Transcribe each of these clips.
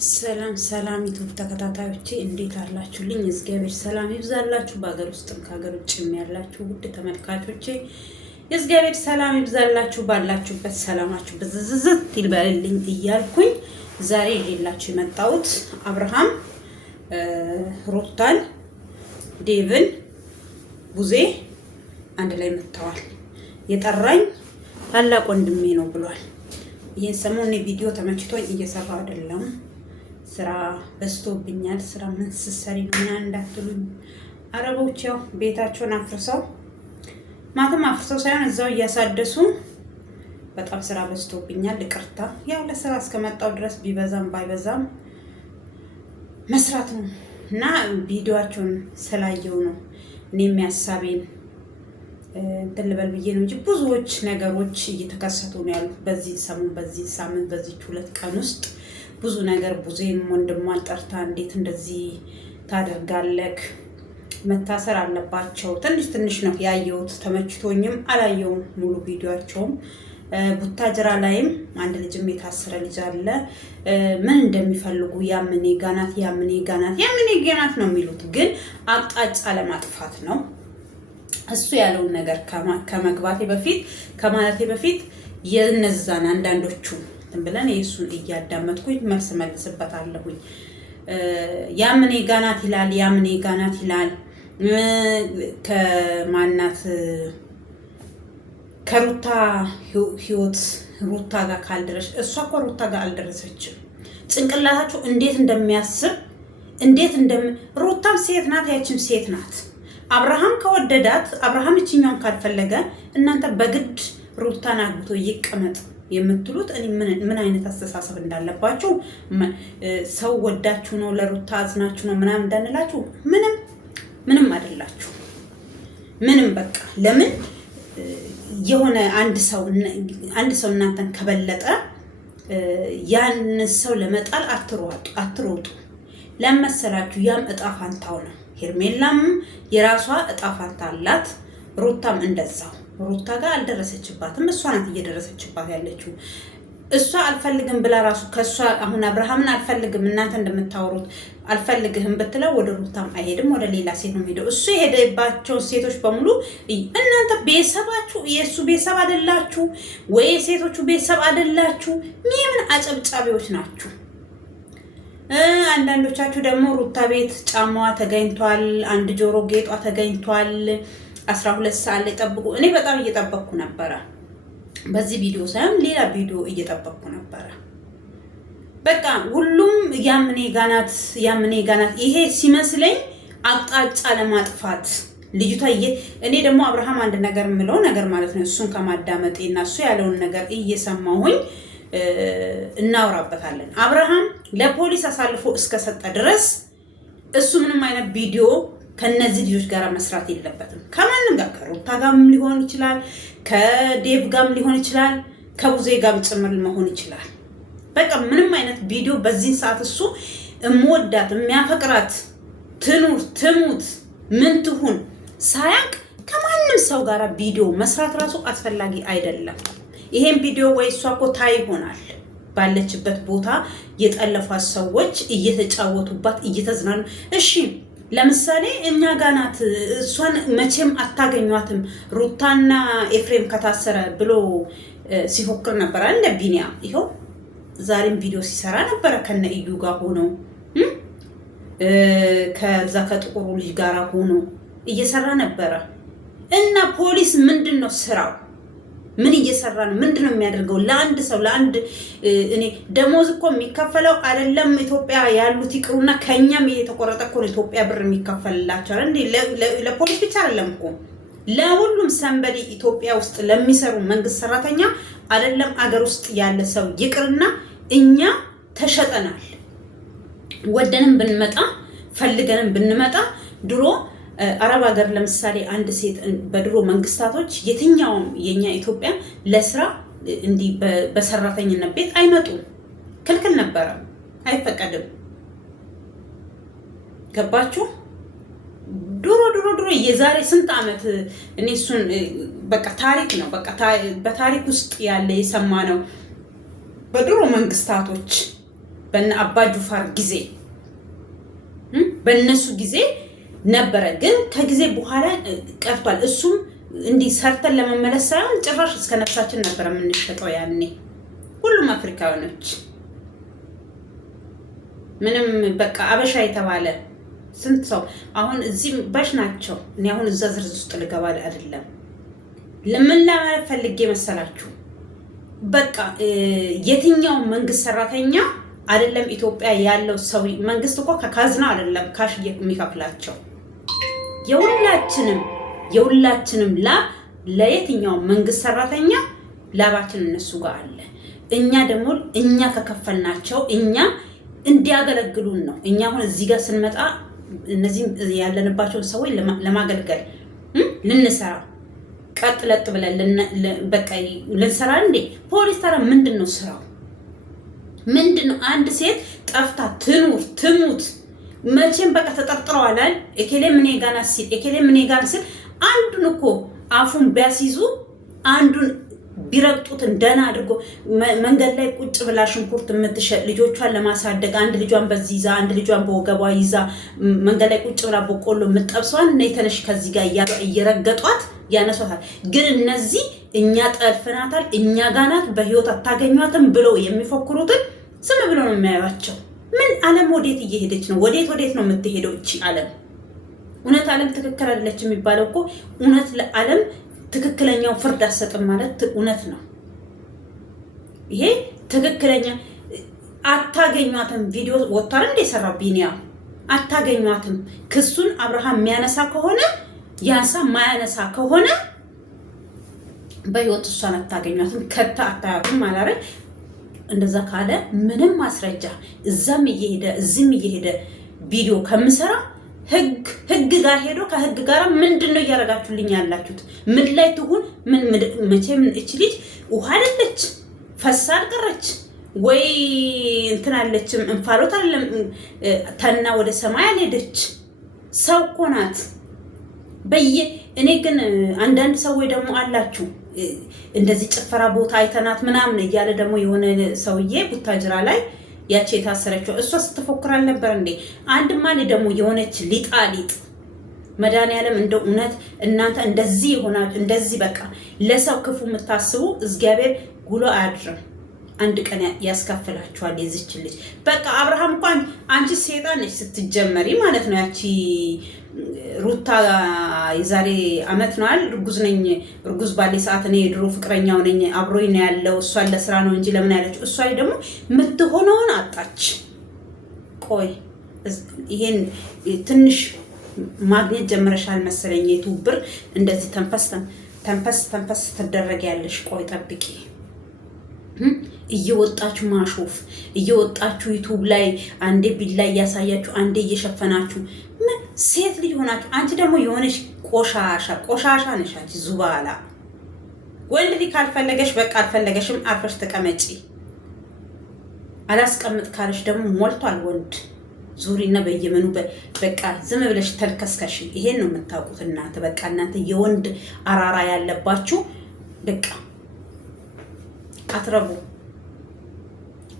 ሰላም ሰላም ዩቲዩብ ተከታታዮቼ እንዴት አላችሁልኝ? እግዚአብሔር ሰላም ይብዛላችሁ። በአገር ውስጥም ከሀገር ውጭም ያላችሁ ውድ ተመልካቾቼ እግዚአብሔር ሰላም ይብዛላችሁ። ባላችሁበት ሰላማችሁ ብዝዝዝት ይበልልኝ እያልኩኝ ዛሬ ይዤላችሁ የመጣሁት አብርሃም ሩታን ዴቭን ቡዜ አንድ ላይ መጥተዋል። የጠራኝ ታላቅ ወንድሜ ነው ብሏል። ይሄን ሰሞኑን ቪዲዮ ተመችቶኝ እየሰራሁ አይደለም። ስራ በዝቶብኛል። ስራ ምን ስሰሪ ነው እንዳትሉኝ። አረቦች ያው ቤታቸውን አፍርሰው ማተም አፍርሰው ሳይሆን እዛው እያሳደሱ በጣም ስራ በዝቶብኛል። ይቅርታ። ያው ለስራ እስከመጣው ድረስ ቢበዛም ባይበዛም መስራት ነው እና ቪዲዮአቸውን ስላየው ነው እኔም ያሳቤን እንትን ልበል ብዬ ነው እንጂ ብዙዎች ነገሮች እየተከሰቱ ነው ያሉት በዚህ ሰሞን፣ በዚህ ሳምንት፣ በዚህ 2 ቀን ውስጥ ብዙ ነገር። ቡዜም ወንድሟን ጠርታ እንዴት እንደዚህ ታደርጋለህ? መታሰር አለባቸው። ትንሽ ነው ያየሁት። ተመችቶኝም አላየውም ሙሉ ቪዲዮአቸውም። ቡታጅራ ላይም አንድ ልጅም የታሰረ ልጅ አለ። ምን እንደሚፈልጉ ያምኔ ጋናት ነው የሚሉት፣ ግን አቅጣጫ ለማጥፋት ነው። እሱ ያለውን ነገር ከማለቴ በፊት የነዛን አንዳንዶቹ ብለን የእሱን እያዳመጥኩኝ መልስ መልስበታለሁኝ። ያምኔ ጋናት ይላል ከማናት ከሩታ ህይወት ሩታ ጋር ካልደረሽ፣ እሷ እኮ ሩታ ጋር አልደረሰችም። ጭንቅላታችሁ እንዴት እንደሚያስብ ሩታም ሴት ናት፣ ያችም ሴት ናት። አብርሃም ከወደዳት፣ አብርሃም እችኛውን ካልፈለገ እናንተ በግድ ሩታን አግብቶ ይቀመጥ የምትሉት እኔ ምን አይነት አስተሳሰብ እንዳለባችሁ። ሰው ወዳችሁ ነው ለሩታ አዝናችሁ ነው ምናምን እንዳንላችሁ ምንም አይደላችሁ። ምንም በቃ ለምን የሆነ አንድ ሰው እናንተን ከበለጠ ያን ሰው ለመጣል አትሮጡ። ለመሰላችሁ ያም እጣ ፋንታው ነው። ሄርሜላም የራሷ እጣ ፋንታ አላት። ሩታም እንደዛው። ሩታ ጋር አልደረሰችባትም። እሷ ናት እየደረሰችባት ያለችው። እሷ አልፈልግም ብላ ራሱ ከሷ አሁን አብርሃምን አልፈልግም እናንተ እንደምታወሩት አልፈልግህም ብትለው ወደ ሩታም አይሄድም፣ ወደ ሌላ ሴት ነው የሚሄደው። እሱ የሄደባቸው ሴቶች በሙሉ እናንተ ቤተሰባችሁ የእሱ ቤተሰብ አይደላችሁ ወይ የሴቶቹ ቤተሰብ አይደላችሁ። ምን አጨብጫቢዎች ናችሁ። አንዳንዶቻችሁ ደግሞ ሩታ ቤት ጫማዋ ተገኝቷል፣ አንድ ጆሮ ጌጧ ተገኝቷል። 12 ሰዓት ላይ ጠብቁ። እኔ በጣም እየጠበቅኩ ነበረ። በዚህ ቪዲዮ ሳይሆን ሌላ ቪዲዮ እየጠበቅኩ ነበረ። በቃ ሁሉም ያምኔ ጋናት ይሄ ሲመስለኝ አቅጣጫ ለማጥፋት ልጅቷ እኔ ደግሞ አብርሃም አንድ ነገር የምለው ነገር ማለት ነው እሱን ከማዳመጤና እሱ ያለውን ነገር እየሰማሁኝ እናወራበታለን። አብርሃም ለፖሊስ አሳልፎ እስከሰጠ ድረስ እሱ ምንም አይነት ቪዲዮ ከነዚህ ልጆች ጋር መስራት የለበትም። ከማንም ጋር ከሩታ ጋርም ሊሆን ይችላል፣ ከዴቭ ጋርም ሊሆን ይችላል፣ ከቡዜ ጋርም ጭምር መሆን ይችላል። በቃ ምንም አይነት ቪዲዮ በዚህ ሰዓት እሱ እምወዳት የሚያፈቅራት ትኑር ትሙት ምን ትሁን ሳያቅ ከማንም ሰው ጋር ቪዲዮ መስራት ራሱ አስፈላጊ አይደለም። ይሄን ቪዲዮ ወይ እሷ እኮ ታይ ይሆናል ባለችበት ቦታ የጠለፏት ሰዎች እየተጫወቱባት እየተዝናኑ። እሺ ለምሳሌ እኛ ጋናት እሷን መቼም አታገኟትም ሩታና ኤፍሬም ከታሰረ ብሎ ሲፎክር ነበር እንደ ቢኒያም። ይኸው ዛሬም ቪዲዮ ሲሰራ ነበረ ከነ እዩ ጋር ሆኖ ከዛ ከጥቁሩ ልጅ ጋር ሆኖ እየሰራ ነበረ። እና ፖሊስ ምንድነው ስራው? ምን እየሰራ ነው? ምንድነው የሚያደርገው? ለአንድ ሰው እኔ ደሞዝ እኮ የሚከፈለው አይደለም ኢትዮጵያ ያሉት ይቅሩና ከኛም እየተቆረጠ እኮ ኢትዮጵያ ብር የሚከፈልላቸው አይደል? ለፖሊስ ብቻ አይደለም እኮ ለሁሉም ሰንበዲ ኢትዮጵያ ውስጥ ለሚሰሩ መንግስት ሰራተኛ አይደለም አገር ውስጥ ያለ ሰው ይቅርና እኛ ተሸጠናል። ወደንም ብንመጣ ፈልገንም ብንመጣ ድሮ አረብ ሀገር ለምሳሌ አንድ ሴት በድሮ መንግስታቶች የትኛውም የኛ ኢትዮጵያ ለስራ እንዲህ በሰራተኝነት ቤት አይመጡም። ክልክል ነበረ፣ አይፈቀድም። ገባችሁ? ድሮ የዛሬ ስንት ዓመት እኔ እሱን በቃ ታሪክ ነው፣ በቃ በታሪክ ውስጥ ያለ የሰማ ነው። በድሮ መንግስታቶች በእነ አባ ጁፋር ጊዜ በእነሱ ጊዜ ነበረ። ግን ከጊዜ በኋላ ቀርቷል። እሱም እንዲህ ሰርተን ለመመለስ ሳይሆን ጭራሽ እስከ ነፍሳችን ነበር የምንሸጠው ያኔ ሁሉም አፍሪካውያኖች። ምንም በቃ አበሻ የተባለ ስንት ሰው አሁን እዚህ ባሽ ናቸው። እኔ አሁን እዛ ዝርዝር ውስጥ ልገባ አይደለም። ለምን ለማለት ፈልጌ መሰላችሁ? በቃ የትኛው መንግስት ሰራተኛ አይደለም ኢትዮጵያ ያለው ሰው መንግስት እኮ ከካዝና አይደለም ካሽ የሚከፍላቸው የሁላችንም ለየትኛው መንግስት ሰራተኛ ላባችን እነሱ ጋር አለ። እኛ ደግሞ እኛ ከከፈልናቸው እኛ እንዲያገለግሉን ነው። እኛ አሁን እዚህ ጋር ስንመጣ እነዚህ ያለንባቸው ሰዎች ለማገልገል ልንሰራ ቀጥለጥ ብለን በቃ ልንሰራ እንዴ። ፖሊስ ተራ ምንድነው ስራው? ምንድነው? አንድ ሴት ጠፍታ ትኑር ትሙት መቼም በቃ ተጠርጥረዋል። እከሌ ምን ጋር ሲል አንዱን እኮ አፉን ቢያስይዙ አንዱን ቢረግጡትን ደና አድርጎ መንገድ ላይ ቁጭ ብላ ሽንኩርት የምትሸጥ ልጆቿን ለማሳደግ አንድ ልጇን በዚህ ይዛ አንድ ልጇን በወገቧ ይዛ መንገድ ላይ ቁጭ ብላ በቆሎ የምትጠብሷን እና የተነሽ ከዚህ ጋር እየረገጧት ያነሷታል። ግን እነዚህ እኛ ጠልፈናታል፣ እኛ ጋናት፣ በህይወት አታገኟትም ብለው የሚፎክሩትን ዝም ብሎ ነው የሚያዩቸው። ምን ዓለም ወዴት እየሄደች ነው? ወዴት ነው የምትሄደው እቺ ዓለም? እውነት ዓለም ትክክል አይደለች የሚባለው እኮ እውነት ለዓለም ትክክለኛው ፍርድ አሰጥም ማለት እውነት ነው። ይሄ ትክክለኛ አታገኟትም። ቪዲዮ ወጥቷል እንደ የሰራው ቢኒያም አታገኟትም። ክሱን አብርሃም የሚያነሳ ከሆነ ያንሳ፣ ማያነሳ ከሆነ በህይወት እሷን አታገኟትም። ከታ አታያትም አላረ እንደዛ ካለ ምንም ማስረጃ እዛም እየሄደ እዚህም እየሄደ ቪዲዮ ከምሰራ ህግ ጋር ሄዶ ከህግ ጋር ምንድነው እያረጋችሁልኝ ያላችሁት? ምን ላይ ትሁን ምን መቼም እቺ ልጅ ውሃ አይደለች፣ ፈሳ አልቀረች ወይ እንትን አለችም፣ እንፋሎት አይደለም ተና ወደ ሰማይ አልሄደች። ሰው እኮ ናት። እኔ ግን አንዳንድ ሰዎች ደግሞ አላችሁ እንደዚህ ጭፈራ ቦታ አይተናት ምናምን እያለ ደግሞ የሆነ ሰውዬ ቡታጅራ ላይ ያቺ የታሰረችው እሷ ስትፎክር አልነበር እንዴ? አንድ ማን ደግሞ የሆነች ሊጥ መድኃኒዓለም እንደው እውነት እናንተ እንደዚህ ይሆናል እንደዚህ በቃ ለሰው ክፉ የምታስቡ እግዚአብሔር ጉሎ አያድርም። አንድ ቀን ያስከፍላችኋል። የዚች ልጅ በቃ አብርሃም እንኳን አንቺ ሰይጣን ነሽ ስትጀመሪ ማለት ነው። ያቺ ሩታ የዛሬ አመት ነው አይደል? እርጉዝ ባለ ሰዓት እኔ የድሮ ፍቅረኛው ነኝ አብሮኝ ነው ያለው እሷን ለስራ ነው እንጂ ለምን ያለችው እሷ ደግሞ የምትሆነውን አጣች። ቆይ ይሄን ትንሽ ማግኘት ጀምረሻል መሰለኝ። የዩቲዩብ ብር እንደዚህ ተንፈስ ትደረጊያለሽ። ቆይ ጠብቂ። እየወጣችሁ ማሾፍ እየወጣችሁ ዩቲዩብ ላይ አንዴ ቢላ እያሳያችሁ አንዴ እየሸፈናችሁ ሴት ልጅ ሆናችሁ። አንቺ ደግሞ የሆነሽ ቆሻሻ ነሽ አንቺ ዙባላ። ወንድ ልጅ ካልፈለገሽ በቃ አልፈለገሽም፣ አርፈሽ ተቀመጪ። አላስቀምጥ ካለሽ ደግሞ ሞልቷል ወንድ ዙሪና በየመኑ በቃ ዝም ብለሽ ተልከስከሽ። ይሄን ነው የምታውቁት እናንተ። በቃ እናንተ የወንድ አራራ ያለባችሁ በቃ አትረቡ።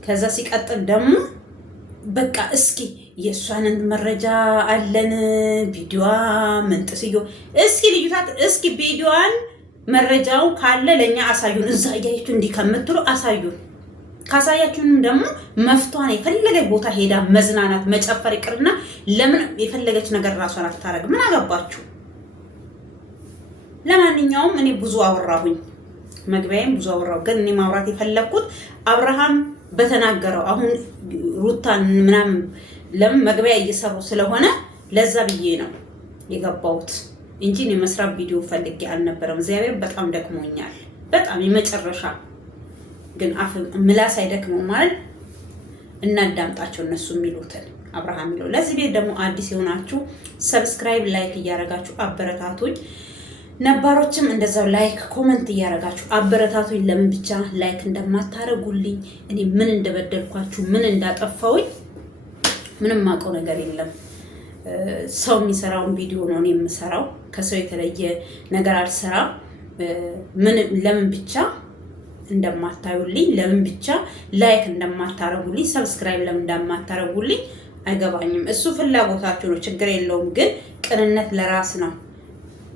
ከዛ ሲቀጥል ደግሞ በቃ እስኪ የእሷንን መረጃ አለን ቪዲዮዋ መንጥስዮ እስኪ ልዩታት እስኪ ቪዲዮዋን መረጃው ካለ ለኛ አሳዩን። እዛ እያያችሁ እንዲህ ከምትሉ አሳዩን። ካሳያችሁንም ደግሞ መፍቷን የፈለገ ቦታ ሄዳ መዝናናት መጨፈር ይቅርና ለምን የፈለገች ነገር ራሷን አታረግ? ምን አገባችሁ? ለማንኛውም እኔ ብዙ አወራሁኝ፣ መግቢያዬም ብዙ አወራሁ። ግን እኔ ማውራት የፈለኩት አብርሃም በተናገረው አሁን ሩታን ምናምን ለምን መግቢያ እየሰሩ ስለሆነ ለዛ ብዬ ነው የገባሁት እንጂ እኔ መስራት ቪዲዮ ፈልጌ አልነበረም። እግዚአብሔር በጣም ደክሞኛል፣ በጣም የመጨረሻ። ግን ምላስ አይደክመው ማለት እናዳምጣቸው እነሱ የሚሉትን አብርሃም የሚለው። ለዚህ ቤት ደግሞ አዲስ የሆናችሁ ሰብስክራይብ፣ ላይክ እያረጋችሁ አበረታቱኝ። ነባሮችም እንደዛው ላይክ ኮሜንት እያረጋችሁ አበረታቱኝ። ለምን ብቻ ላይክ እንደማታረጉልኝ እኔ ምን እንደበደልኳችሁ ምን እንዳጠፋውኝ ምንም ማውቀው ነገር የለም። ሰው የሚሰራውን ቪዲዮ ነው እኔ የምሰራው። ከሰው የተለየ ነገር አልሰራም። ለምን ብቻ እንደማታዩልኝ፣ ለምን ብቻ ላይክ እንደማታረጉልኝ፣ ሰብስክራይብ ለምን እንደማታረጉልኝ አይገባኝም። እሱ ፍላጎታችሁ ነው፣ ችግር የለውም። ግን ቅንነት ለራስ ነው፣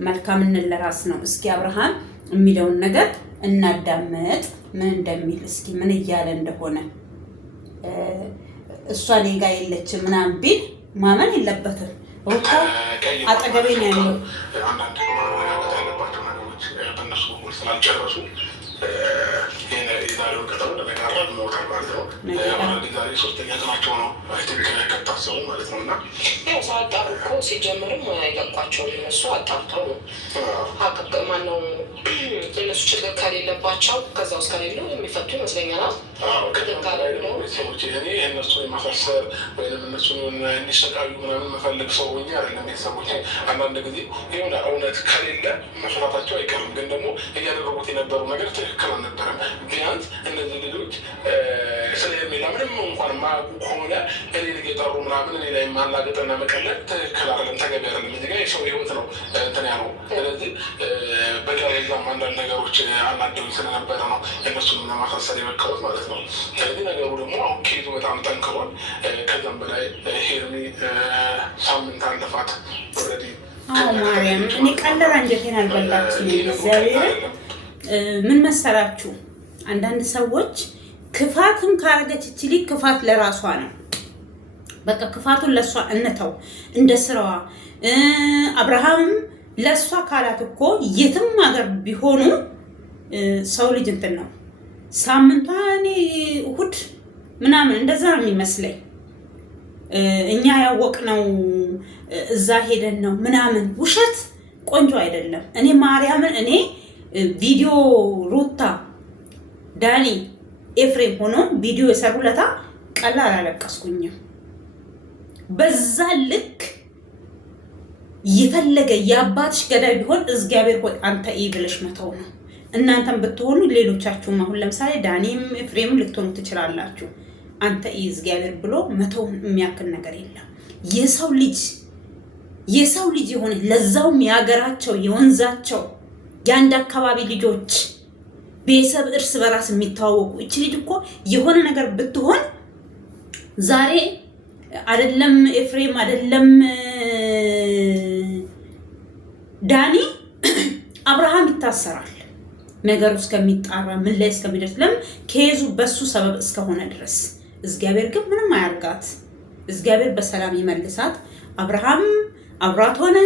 መልካምነት ለራስ ነው። እስኪ አብርሃም የሚለውን ነገር እናዳምጥ፣ ምን እንደሚል እስኪ ምን እያለ እንደሆነ። እሷ እኔ ጋ የለችም ምናምን ቢል ማመን የለበትም። ሩታ አጠገቤ ነው ያለው። አንዳንድ መረጋጋት ያለባቸው ነገሮች በእነሱ ስላልጨረሱ የዛሬውን ቀጠሮ ለመቃራ ሞታል ማለት ነው። ዛሬ 3ኛ ቀናቸው ነው ከታሰቡ ማለት ነው። እና ያው ሳጣሩ እኮ ሲጀምርም አይለቋቸው እነሱ አጣርተው ማነው እነሱ ችግር ከሌለባቸው ከዛ ውስጥ ከሌሉ የሚፈቱ ይመስለኛል። ቤተሰቦች እኔ እነሱ የማሳሰር ወይም እነሱ እንዲሰቃዩ ምናምን መፈለግ ሰው ሆኜ አይደለም። ቤተሰቦች አንዳንድ ጊዜ የሆነ እውነት ከሌለ መስራታቸው አይቀርም። ግን ደግሞ እያደረጉት የነበሩ ነገር ትክክል አልነበረም። ቢያንስ እነዚህ ልጆች ስለ ሄርሜላ ምንም እንኳን ማያውቁ ከሆነ እኔ እየጠሩ ምናምን እኔ ላይ ማላገጥና መቀለድ ትክክል አይደለም፣ ተገቢ አይደለም። እዚህ ጋር የሰው ህይወት ነው እንትን ያለው። ስለዚህ በዛም አንዳንድ ነገሮች አናደውኝ ስለነበረ ነው እነሱን ለማሳሰር የመቀሩት ማለት ነው። ስለዚህ ነገሩ ደግሞ አሁን ኬዙ በጣም ጠንክሯል። ከዛም በላይ ሄርሜ ሳምንት አለፋት ኦልሬዲ። ማርያም እኔ ቀለል አንጀቴን አልበላችኝ። እግዚአብሔር ምን መሰላችሁ፣ አንዳንድ ሰዎች ክፋትም ካረገች እቺ ልጅ ክፋት ለራሷ ነው። በቃ ክፋቱን ለሷ እንተው እንደ ስራዋ። አብርሃምም ለሷ ካላት እኮ የትም ሀገር ቢሆኑ ሰው ልጅ እንትን ነው። ሳምንቷ እኔ እሑድ ምናምን እንደዛ ነው የሚመስለኝ። እኛ ያወቅነው እዛ ሄደን ነው ምናምን። ውሸት ቆንጆ አይደለም። እኔ ማርያምን እኔ ቪዲዮ ሩታ ዳኒ ኤፍሬም ሆኖ ቪዲዮ የሰሩለታ ቀላል አላለቀስኩኝም። በዛ ልክ የፈለገ የአባትሽ ገዳይ ቢሆን እግዚአብሔር ሆይ አንተ ብለሽ መተው ነው። እናንተም ብትሆኑ ሌሎቻችሁም አሁን ለምሳሌ ዳኒም ኤፍሬም ልትሆኑ ትችላላችሁ። አንተ እግዚአብሔር ብሎ መተው የሚያክል ነገር የለም። የሰው ልጅ የሆነ ለዛውም የሀገራቸው የወንዛቸው የአንድ አካባቢ ልጆች ቤተሰብ እርስ በራስ የሚተዋወቁ እቺ ልጅ እኮ የሆነ ነገር ብትሆን ዛሬ አይደለም ኤፍሬም አይደለም ዳኒ አብርሃም ይታሰራል። ነገሩ እስከሚጣራ ምን ላይ እስከሚደርስ ለምን ከይዙ በሱ ሰበብ እስከሆነ ድረስ እግዚአብሔር ግን ምንም አያርጋት። እግዚአብሔር በሰላም ይመልሳት። አብርሃም አብራት ሆነ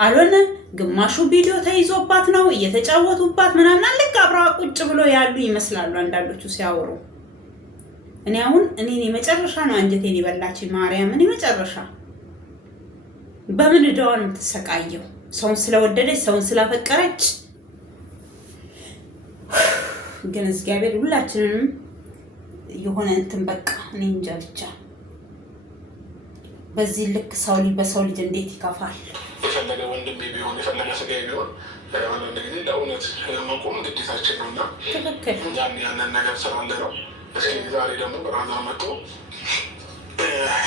አልሆነ ግማሹ ቪዲዮ ተይዞባት ነው እየተጫወቱባት ምናምን ልክ አብራ ቁጭ ብሎ ያሉ ይመስላሉ አንዳንዶቹ ሲያወሩ። እኔ አሁን የመጨረሻ ነው አንጀቴን ይበላች ማርያም። እኔ መጨረሻ በምን እዳዋን የምትሰቃየው ሰውን ስለወደደች ሰውን ስላፈቀረች። ግን እግዚአብሔር ሁላችንንም የሆነ እንትን በቃ እኔ እንጃ ብቻ በዚህ ልክ ሰው ልጅ በሰው ልጅ እንዴት ይከፋል። የፈለገ ወንድም ቢሆን የፈለገ ስጋ ቢሆን አንዳንድ ጊዜ ለእውነት መቆም ግዴታችን ነው እና ያንን ነገር ስላለ ነው። እስኪ ዛሬ ደግሞ በራዛ መጥቶ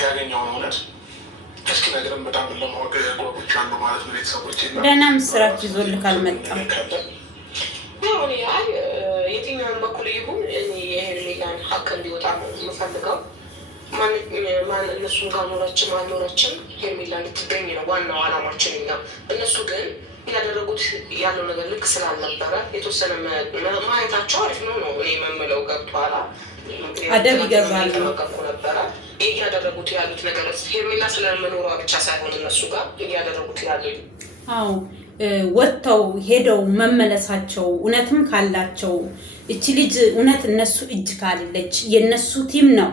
ያገኘውን እውነት እስኪ ነገርም በጣም ለማወቅ ጓጉቻለሁ ማለት ነው። ቤተሰቦች ደህና ምስራች ይዞልህ አልመጣም። የትኛውን በኩል ይሁን የሄርሜላን ሀቅ እንዲወጣ ነው የምፈልገው። እነሱም ጋር ኖረችም አልኖረችም ሄርሜላ እንድትገኝ ነው ዋናው አላማችን እኛ። እነሱ ግን ያደረጉት ያለው ነገር ልክ ስላልነበረ የተወሰነ ማየታቸው አሪፍ ነው ነው እኔ የምምለው። ገብቶሃል? አደብ ይገዛል ነበረ እያደረጉት ያሉት ነገር ሄርሜላ ስለመኖሯ ብቻ ሳይሆን እነሱ ጋር እያደረጉት ያሉ ወጥተው ሄደው መመለሳቸው እውነትም ካላቸው እቺ ልጅ እውነት እነሱ እጅ ካለች የነሱ ቲም ነው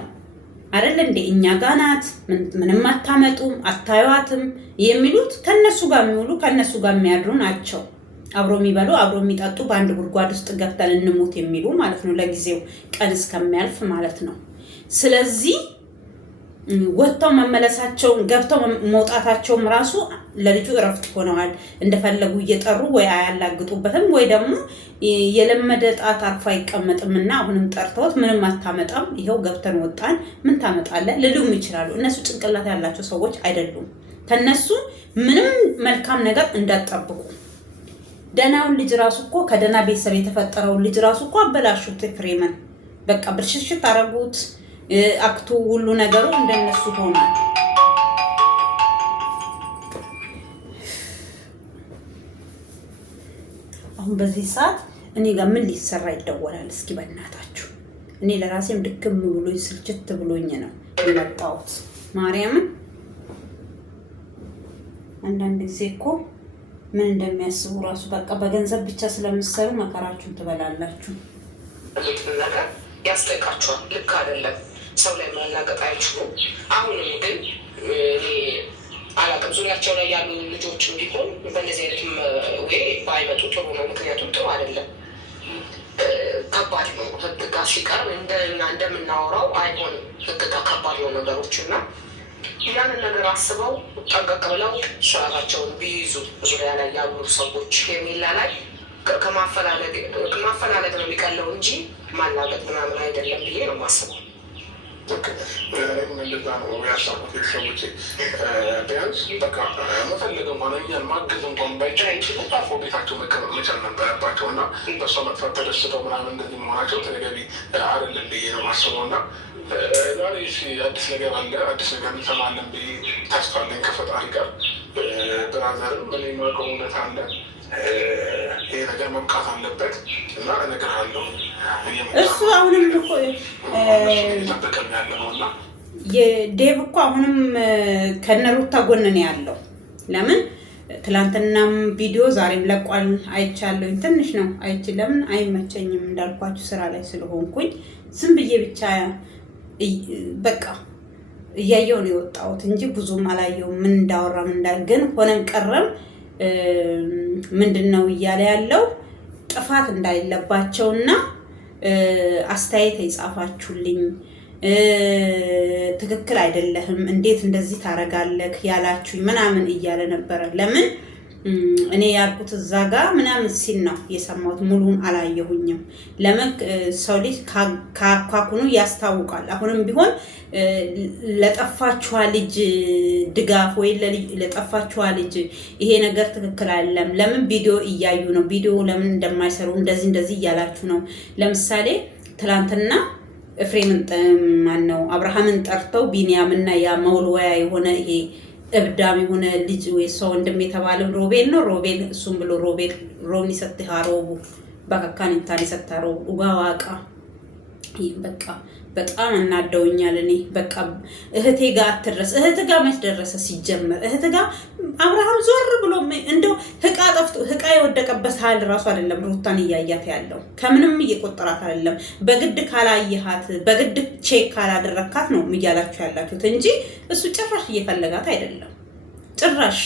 አይደል እንዴ? እኛ ጋር ናት፣ ምንም አታመጡም፣ አታዩዋትም የሚሉት ከነሱ ጋር የሚውሉ ከነሱ ጋር የሚያድሩ ናቸው። አብሮ የሚበሉ አብሮ የሚጠጡ በአንድ ጉድጓድ ውስጥ ገብተን እንሞት የሚሉ ማለት ነው። ለጊዜው ቀን እስከሚያልፍ ማለት ነው። ስለዚህ ወጥተው መመለሳቸውን ገብተው መውጣታቸውም ራሱ ለልጁ እረፍት ሆነዋል። እንደፈለጉ እየጠሩ ወይ አያላግጡበትም ወይ ደግሞ የለመደ ጣት አርፎ አይቀመጥምና አሁንም ጠርተውት ምንም አታመጣም፣ ይኸው ገብተን ወጣን ምን ታመጣለህ ልሉም ይችላሉ። እነሱ ጭንቅላት ያላቸው ሰዎች አይደሉም። ከነሱ ምንም መልካም ነገር እንዳትጠብቁ። ደናውን ልጅ ራሱ እኮ ከደና ቤተሰብ የተፈጠረውን ልጅ ራሱ እኮ አበላሹት። ኤፍሬምን በቃ ብልሽሽት አረጉት። አክቱ ሁሉ ነገሩ እንደነሱ ሆኗል። አሁን በዚህ ሰዓት እኔ ጋር ምን ሊሰራ ይደወላል? እስኪ በእናታችሁ እኔ ለራሴም ድክም ብሎኝ ስልችት ብሎኝ ነው የመጣሁት። ማርያምን አንዳንድ ጊዜ እኮ ምን እንደሚያስቡ ራሱ በቃ በገንዘብ ብቻ ስለምትሰሩ መከራችሁን ትበላላችሁ። ነገር ያስጠይቃችኋል። ልክ አይደለም። ሰው ላይ ማላገጥ አይችሉም። አሁንም ግን አላውቅም ዙሪያቸው ላይ ያሉ ልጆችም ቢሆን በእንደዚህ አይነት ወይ ባይመጡ ጥሩ ነው። ምክንያቱም ጥሩ አይደለም፣ ከባድ ነው። ህግ ጋር ሲቀርብ እንደምናወራው አይሆንም። ህግ ጋር ከባድ ነው ነገሮች እና ያንን ነገር አስበው ጠንቀቅ ብለው ስርዓታቸውን ቢይዙ ዙሪያ ላይ ያሉ ሰዎች ሄርሜላ ላይ ከማፈላለግ ነው የሚቀለው እንጂ ማላገጥ ምናምን አይደለም ብዬ ነው የማስበው። እንደዛ ነው ያሳቁት ቤተሰቦቼ። ቢያንስ በቃ መፈለገ እንኳን እኛን ማገዝ እንኳን ባይችሉ ጣፎ ቤታቸው መቀመጥ መቻል ነበረባቸው እና በእሷ መጥፋት ተደስተው ምናምን እንደዚህ መሆናቸው ተገቢ አይደለም ብዬ ነው ማስበው እና ዛሬ አዲስ ነገር አለ፣ አዲስ ነገር እንሰማለን ብዬ ተስፋ አለኝ ከፈጣሪ ጋር። ብራዘርም እኔ የማውቀው እውነት አለ። ይሄ ነገር መብቃት አለበት እና እነግርሃለሁ። እሱ አሁንም እኮ ጠበቀም ያለ ነው እና የዴቭ እኮ አሁንም ከነሩታ ጎን ነው ያለው። ለምን ትላንትናም ቪዲዮ ዛሬም ለቋል አይቻለሁ። ትንሽ ነው ለምን አይመቸኝም እንዳልኳችሁ ስራ ላይ ስለሆንኩኝ ዝም ብዬ ብቻ በቃ እያየው ነው የወጣሁት እንጂ ብዙም አላየው ምን እንዳወራ ምን እንዳል። ግን ሆነም ቀረም ምንድነው እያለ ያለው ጥፋት እንዳይለባቸውና አስተያየት የጻፋችሁልኝ ትክክል አይደለህም፣ እንዴት እንደዚህ ታረጋለህ ያላችሁኝ ምናምን እያለ ነበረ። ለምን እኔ ያልኩት እዛ ጋር ምናምን ሲል ነው የሰማሁት። ሙሉን አላየሁኝም። ለምን ሰው ልጅ ካኳኩኑ ያስታውቃል። አሁንም ቢሆን ለጠፋችኋ ልጅ ድጋፍ ወይ ለጠፋችኋ ልጅ ይሄ ነገር ትክክል አይደለም። ለምን ቪዲዮ እያዩ ነው፣ ቪዲዮ ለምን እንደማይሰሩ እንደዚህ እያላችሁ ነው። ለምሳሌ ትላንትና ኤፍሬምን ማነው አብርሃምን ጠርተው ቢኒያምና ያ መውልወያ የሆነ ይሄ እብዳም የሆነ ልጅ ወይ ሰው ወንድም የተባለው ሮቤል ነው። ሮቤል እሱም ብሎ ሮብኒ ሰጥሃሮቡ በካካን እንታን ሰጥሃሮቡ ኡጋዋቃ በቃ በጣም እናደውኛል። እኔ በቃ እህቴ ጋር አትድረስ። እህት ጋር መች ደረሰ? ሲጀመር እህት ጋር አብርሃም ዞር ብሎ እንደው ህቃ ጠፍቶ ህቃ የወደቀበት ሀል ራሱ አይደለም ሩታን እያያት ያለው። ከምንም እየቆጠራት አይደለም። በግድ ካላየሃት በግድ ቼክ ካላደረካት ነው እያላችሁ ያላችሁት እንጂ እሱ ጭራሽ እየፈለጋት አይደለም። ጭራሽ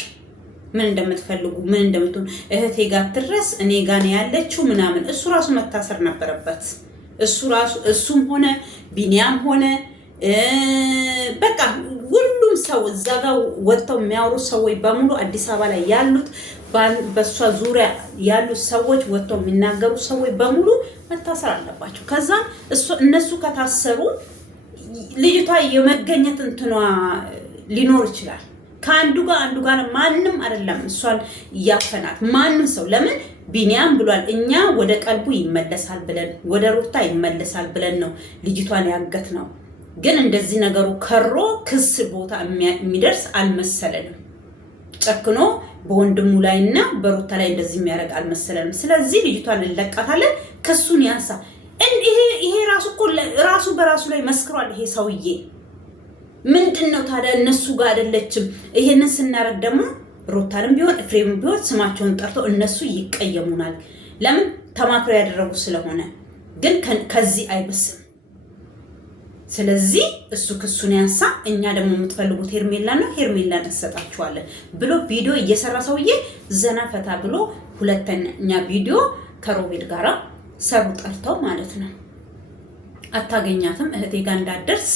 ምን እንደምትፈልጉ ምን እንደምትሆን እህቴ ጋር አትድረስ እኔ ጋር ነው ያለችው ምናምን። እሱ ራሱ መታሰር ነበረበት። እሱም ሆነ ቢኒያም ሆነ በቃ ሁሉም ሰው እዛ ጋር ወጥተው የሚያወሩ ሰዎች በሙሉ አዲስ አበባ ላይ ያሉት በሷ ዙሪያ ያሉት ሰዎች ወጥተው የሚናገሩ ሰዎች በሙሉ መታሰር አለባቸው። ከዛ እነሱ ከታሰሩ ልጅቷ የመገኘት እንትኗ ሊኖር ይችላል። ከአንዱ ጋር ማንም አይደለም እሷን ያፈናት ማንም ሰው። ለምን ቢኒያም ብሏል እኛ ወደ ቀልቡ ይመለሳል ብለን ወደ ሩታ ይመለሳል ብለን ነው ልጅቷን ያገት ነው። ግን እንደዚህ ነገሩ ከሮ ክስ ቦታ የሚደርስ አልመሰለንም። ጨክኖ በወንድሙ ላይና በሩታ ላይ እንደዚህ የሚያደርግ አልመሰለንም። ስለዚህ ልጅቷን እንለቃታለን፣ ክሱን ያንሳ። ይሄ ራሱ እኮ ራሱ በራሱ ላይ መስክሯል። ይሄ ሰውዬ ምንድነው ታዲያ? እነሱ ጋር አይደለችም። ይሄንን ስናረግ ደግሞ ሩታንም ቢሆን ኤፍሬምም ቢሆን ስማቸውን ጠርተው እነሱ ይቀየሙናል። ለምን ተማክረው ያደረጉ ስለሆነ። ግን ከዚህ አይበስም። ስለዚህ እሱ ክሱን ያንሳ። እኛ ደግሞ የምትፈልጉት ሄርሜላን ነው፣ ሄርሜላን እንሰጣችኋለን ብሎ ቪዲዮ እየሰራ ሰውዬ ዘና ፈታ ብሎ ሁለተኛ ቪዲዮ ከሮቤል ጋራ ሰሩ ጠርተው ማለት ነው። አታገኛትም እህቴ ጋር እንዳደርስ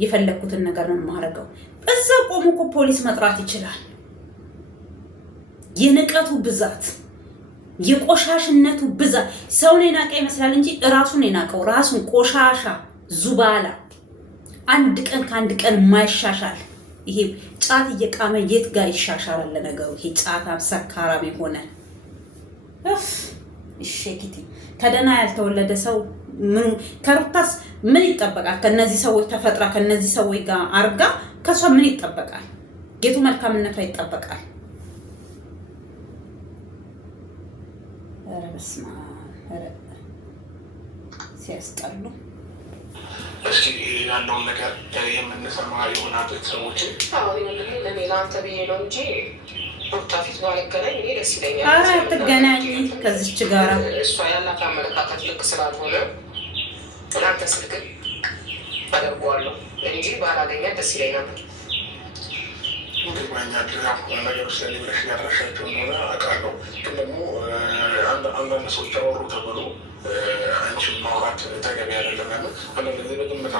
የፈለኩትን ነገር ነው የማደርገው። እዛ ቆሞ እኮ ፖሊስ መጥራት ይችላል። የንቀቱ ብዛት የቆሻሽነቱ ብዛት ሰውን የናቀ ይመስላል እንጂ ራሱን የናቀው ራሱን ቆሻሻ ዙባላ አንድ ቀን ከአንድ ቀን የማይሻሻል ይሄ ጫት እየቃመ የት ጋር ይሻሻላል? ለነገሩ ይሄ ጫታም ሰካራም የሆነ እሺ ከደህና ያልተወለደ ሰው ምን ከሩታስ ምን ይጠበቃል? ከነዚህ ሰዎች ተፈጥራ ከነዚህ ሰዎች ጋር አርጋ ከሷ ምን ይጠበቃል? ጌቱ መልካምነቷ ይጠበቃል። ኧረ በስመ አብ ሲያስጠሉ። እስኪ ያለውን ነገር የምንሰማ ይሆናል። ቤተሰቦች ለኔ ለአንተ ብዬ ነው እንጂ ሩታ ፊት ባልገናኝ እኔ ደስ ይለኛል። ኧረ አትገናኝ ከዚች ጋራ እሷ ያላት አመለካከት ልክ ስላልሆነ እናንተ ስልክ አደርገዋለሁ እንጂ ባላገኛት ደስ ይለኝ ነበር። ይገባኛል። ነገር ውስጥ ብለሽ ያደረሻቸው እንደሆነ አውቃለሁ። ግን ደግሞ አንዳንድ ሰዎች አወሩ ተብሎ አንቺን ማውራት ተገቢ አይደለም። ያለ አንዳንድ ጊዜ በግምት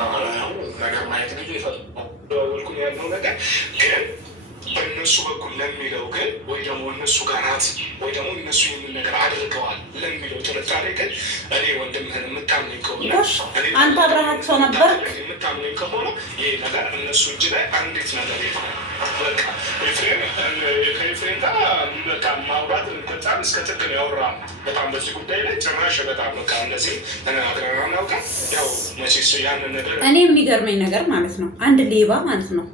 ነገር ማየት ጊዜ ይፈወልኩ ያለው ነገር ግን በእነሱ በኩል ለሚለው ግን ወይ ደግሞ እነሱ ጋር ናት ወይ ደግሞ እነሱ የሚል ነገር አድርገዋል ለሚለው ጥርጣሬ ግን እኔ ወንድምህን የምታምነኝ ከሆነ አንተ አብረሃቸው ነበርክ የምታምነኝ ከሆነ ይህ ነገር እነሱ እጅ ላይ አንዲት ነገር በቃ ከኤፍሬም ጋር በቃ ማውራት በጣም እስከ ጥግ ነው ያወራ በጣም በዚህ ጉዳይ ላይ ጭራሽ በጣም በቃ እነዚህ ተነጋግረን አናውቃ። ያው መቼስ ያንን ነገር እኔ የሚገርመኝ ነገር ማለት ነው አንድ ሌባ ማለት ነው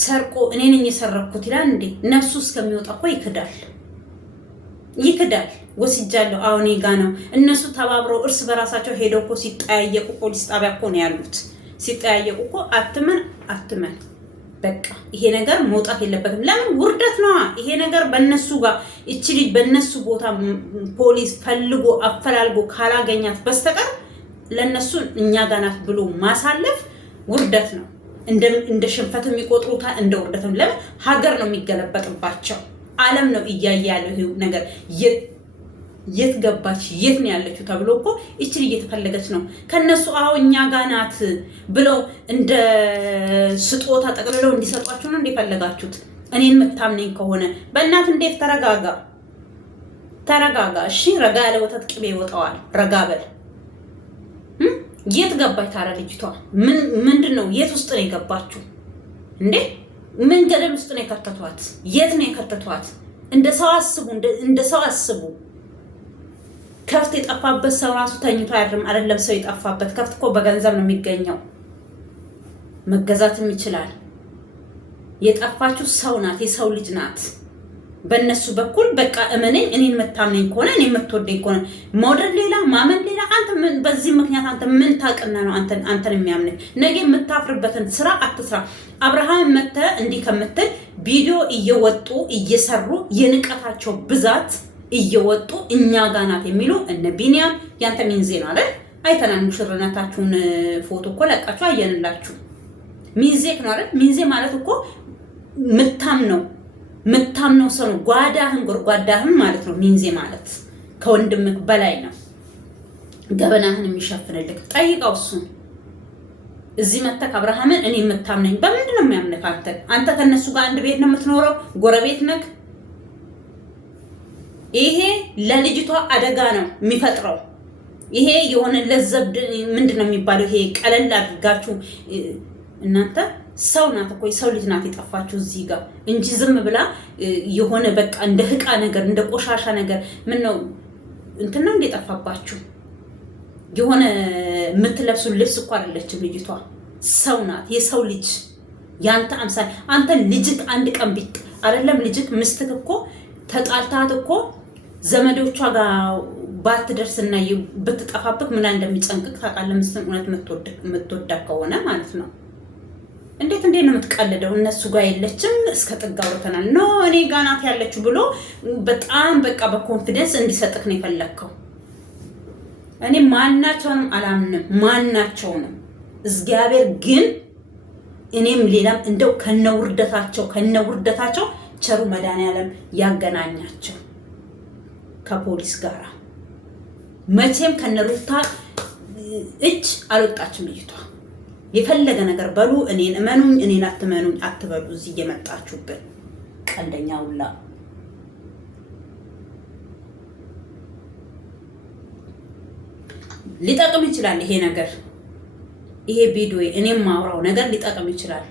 ሰርቆ እኔ ነኝ የሰረኩት ይላል እንዴ? ነፍሱ እስከሚወጣ እኮ ይክዳል። ወስጃለሁ አሁን ጋ ነው። እነሱ ተባብረው እርስ በራሳቸው ሄደው እኮ ሲጠያየቁ ፖሊስ ጣቢያ እኮ ነው ያሉት። ሲጠያየቁ እኮ አትመን በቃ ይሄ ነገር መውጣት የለበትም። ለምን ውርደት ነዋ ይሄ ነገር በእነሱ ጋር እቺ ልጅ በእነሱ ቦታ ፖሊስ ፈልጎ አፈላልጎ ካላገኛት በስተቀር ለነሱ እኛ ጋር ናት ብሎ ማሳለፍ ውርደት ነው። እንደ ሽንፈት የሚቆጥሩታል፣ እንደ ውርደትም። ለምን ሀገር ነው የሚገለበጥባቸው፣ ዓለም ነው እያየ ያለው ይሄ ነገር። የት ገባች የት ነው ያለችው ተብሎ እኮ እቺን እየተፈለገች ነው ከነሱ። አዎ እኛ ጋር ናት ብለው እንደ ስጦታ ጠቅልለው እንዲሰጧችሁ ነው እንደፈለጋችሁት። እኔን የምታምነኝ ከሆነ በእናት እንዴት ተረጋጋ። እሺ ረጋ ያለ ወተት ቅቤ ይወጣዋል። ረጋ በል። የት ገባች ታዲያ ልጅቷ? ምንድነው? የት ውስጥ ነው የገባችው እንዴ? ምን ገደል ውስጥ ነው የከተቷት? የት ነው የከተቷት? እንደ ሰው አስቡ። ከፍት የጠፋበት ሰው ራሱ ተኝቶ አያድርም። አይደለም ሰው የጠፋበት ከፍት እኮ በገንዘብ ነው የሚገኘው፣ መገዛትም ይችላል። የጠፋችው ሰው ናት፣ የሰው ልጅ ናት። በእነሱ በኩል በቃ እመነኝ፣ እኔን የምታምነኝ ከሆነ እኔ የምትወደኝ ከሆነ መውደድ ሌላ ማመን ሌላ። አንተ ምን በዚህ ምክንያት አንተ ምን ታውቅና ነው አንተን የሚያምነኝ? ነገ የምታፍርበትን ስራ አትስራ። አብርሃም መተ እንዲህ ከምትል ቪዲዮ እየወጡ እየሰሩ የንቀታቸው ብዛት እየወጡ እኛ ጋር ናት የሚሉ እነ ቢኒያም ያንተ ሚንዜ ነው አይደል? አይተናል። ሙሽርነታችሁን ፎቶ እኮ ለቃችሁ አየንላችሁ። ሚንዜክ ነው አይደል? ሚንዜ ማለት እኮ ምታምነው ሰው ነው። ጎድጓዳህን ማለት ነው ሚንዜ ማለት። ከወንድምህ በላይ ነው ገበናህን የሚሸፍንልህ። ጠይቀው እሱን። እዚህ መተክ አብርሃምን እኔ የምታምነኝ በምንድን ነው የሚያምንህ? አንተ ከነሱ ጋር አንድ ቤት ነው የምትኖረው፣ ጎረቤት ነህ። ይሄ ለልጅቷ አደጋ ነው የሚፈጥረው። ይሄ የሆነ ለዘብድ ምንድን ነው የሚባለው? ይሄ ቀለል አድርጋችሁ እናንተ ሰው ናት እኮ የሰው ልጅ ናት የጠፋችሁ እዚህ ጋር እንጂ ዝም ብላ የሆነ በቃ እንደ ህቃ ነገር እንደ ቆሻሻ ነገር ምን ነው እንትን ነው እንደጠፋባችሁ። የሆነ የምትለብሱ ልብስ እኮ አይደለችም ልጅቷ፣ ሰው ናት፣ የሰው ልጅ ያንተ አምሳል። አንተ ልጅክ አንድ ቀን ቢቅ አይደለም ልጅክ ምስትክ እኮ ተጣልታት እኮ ዘመዶቿ ጋር ባትደርስና ብትጠፋብክ ምን እንደሚጨንቅክ ታውቃለህ? ምስትም እውነት የምትወዳ ከሆነ ማለት ነው። እንዴት ነው የምትቀልደው? እነሱ ጋር የለችም እስከ ጥግ አውርተናል። ኖ እኔ ጋር ናት ያለችው ብሎ በጣም በቃ በኮንፊደንስ እንዲሰጥክ ነው የፈለግከው። እኔ ማናቸውንም አላምንም፣ ማናቸውንም። እግዚአብሔር ግን እኔም ሌላም እንደው ከነውርደታቸው ቸሩ መድኃኒዓለም ያገናኛቸው ከፖሊስ ጋር። መቼም ከነሩታ እጅ አልወጣችም ልጅቷ። የፈለገ ነገር በሉ፣ እኔን እመኑኝ፣ እኔን አትመኑኝ አትበሉ። እዚህ እየመጣችሁብን ቀልደኛ ሁላ ሊጠቅም ይችላል። ይሄ ነገር ይሄ ቪዲዮ እኔም ማውራው ነገር ሊጠቅም ይችላል።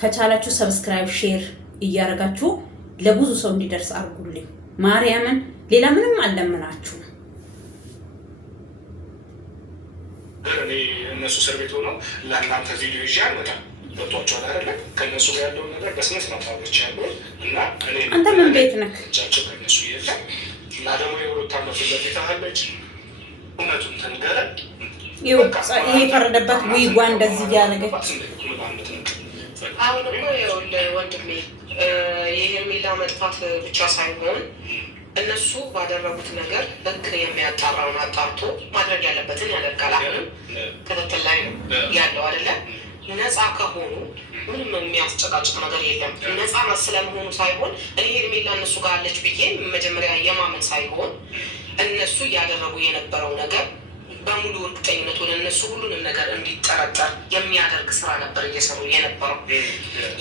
ከቻላችሁ ሰብስክራይብ፣ ሼር እያደረጋችሁ ለብዙ ሰው እንዲደርስ አድርጉልኝ። ማርያምን ሌላ ምንም አለምናችሁ። እኔ እነሱ እስር ቤት ሆነው ለእናንተ ቪዲዮ ይዤ አልመጣም። ወጥቷቸዋል አይደለ? ከእነሱ ጋር ያለውን ነገር በስነ ስርዓት አውርቻለሁ እና አንተ ምን ቤት ነህ? እጃቸው ከእነሱ የለም እና ደግሞ የሁለት ዓመት ለፊት አለች። እውነቱን ተንገረ ይሄ ፈረደባት ዊጓ እንደዚህ እያደረገች አሁን እኮ ይኸውልህ ወንድሜ የሄርሜላ መጥፋት ብቻ ሳይሆን እነሱ ባደረጉት ነገር ህግ የሚያጣራውን አጣርቶ ማድረግ ያለበትን ያደርጋል። አሁንም ክትትል ላይ ነው ያለው አይደለ? ነፃ ከሆኑ ምንም የሚያስጨቃጭቅ ነገር የለም። ነፃ ስለመሆኑ ሳይሆን እኔ ሄርሜላ እነሱ ጋር አለች ብዬ መጀመሪያ የማመን ሳይሆን እነሱ እያደረጉ የነበረው ነገር በሙሉ እርግጠኝነት ወደ እነሱ ሁሉንም ነገር እንዲጠረጠር የሚያደርግ ስራ ነበር እየሰሩ የነበረው።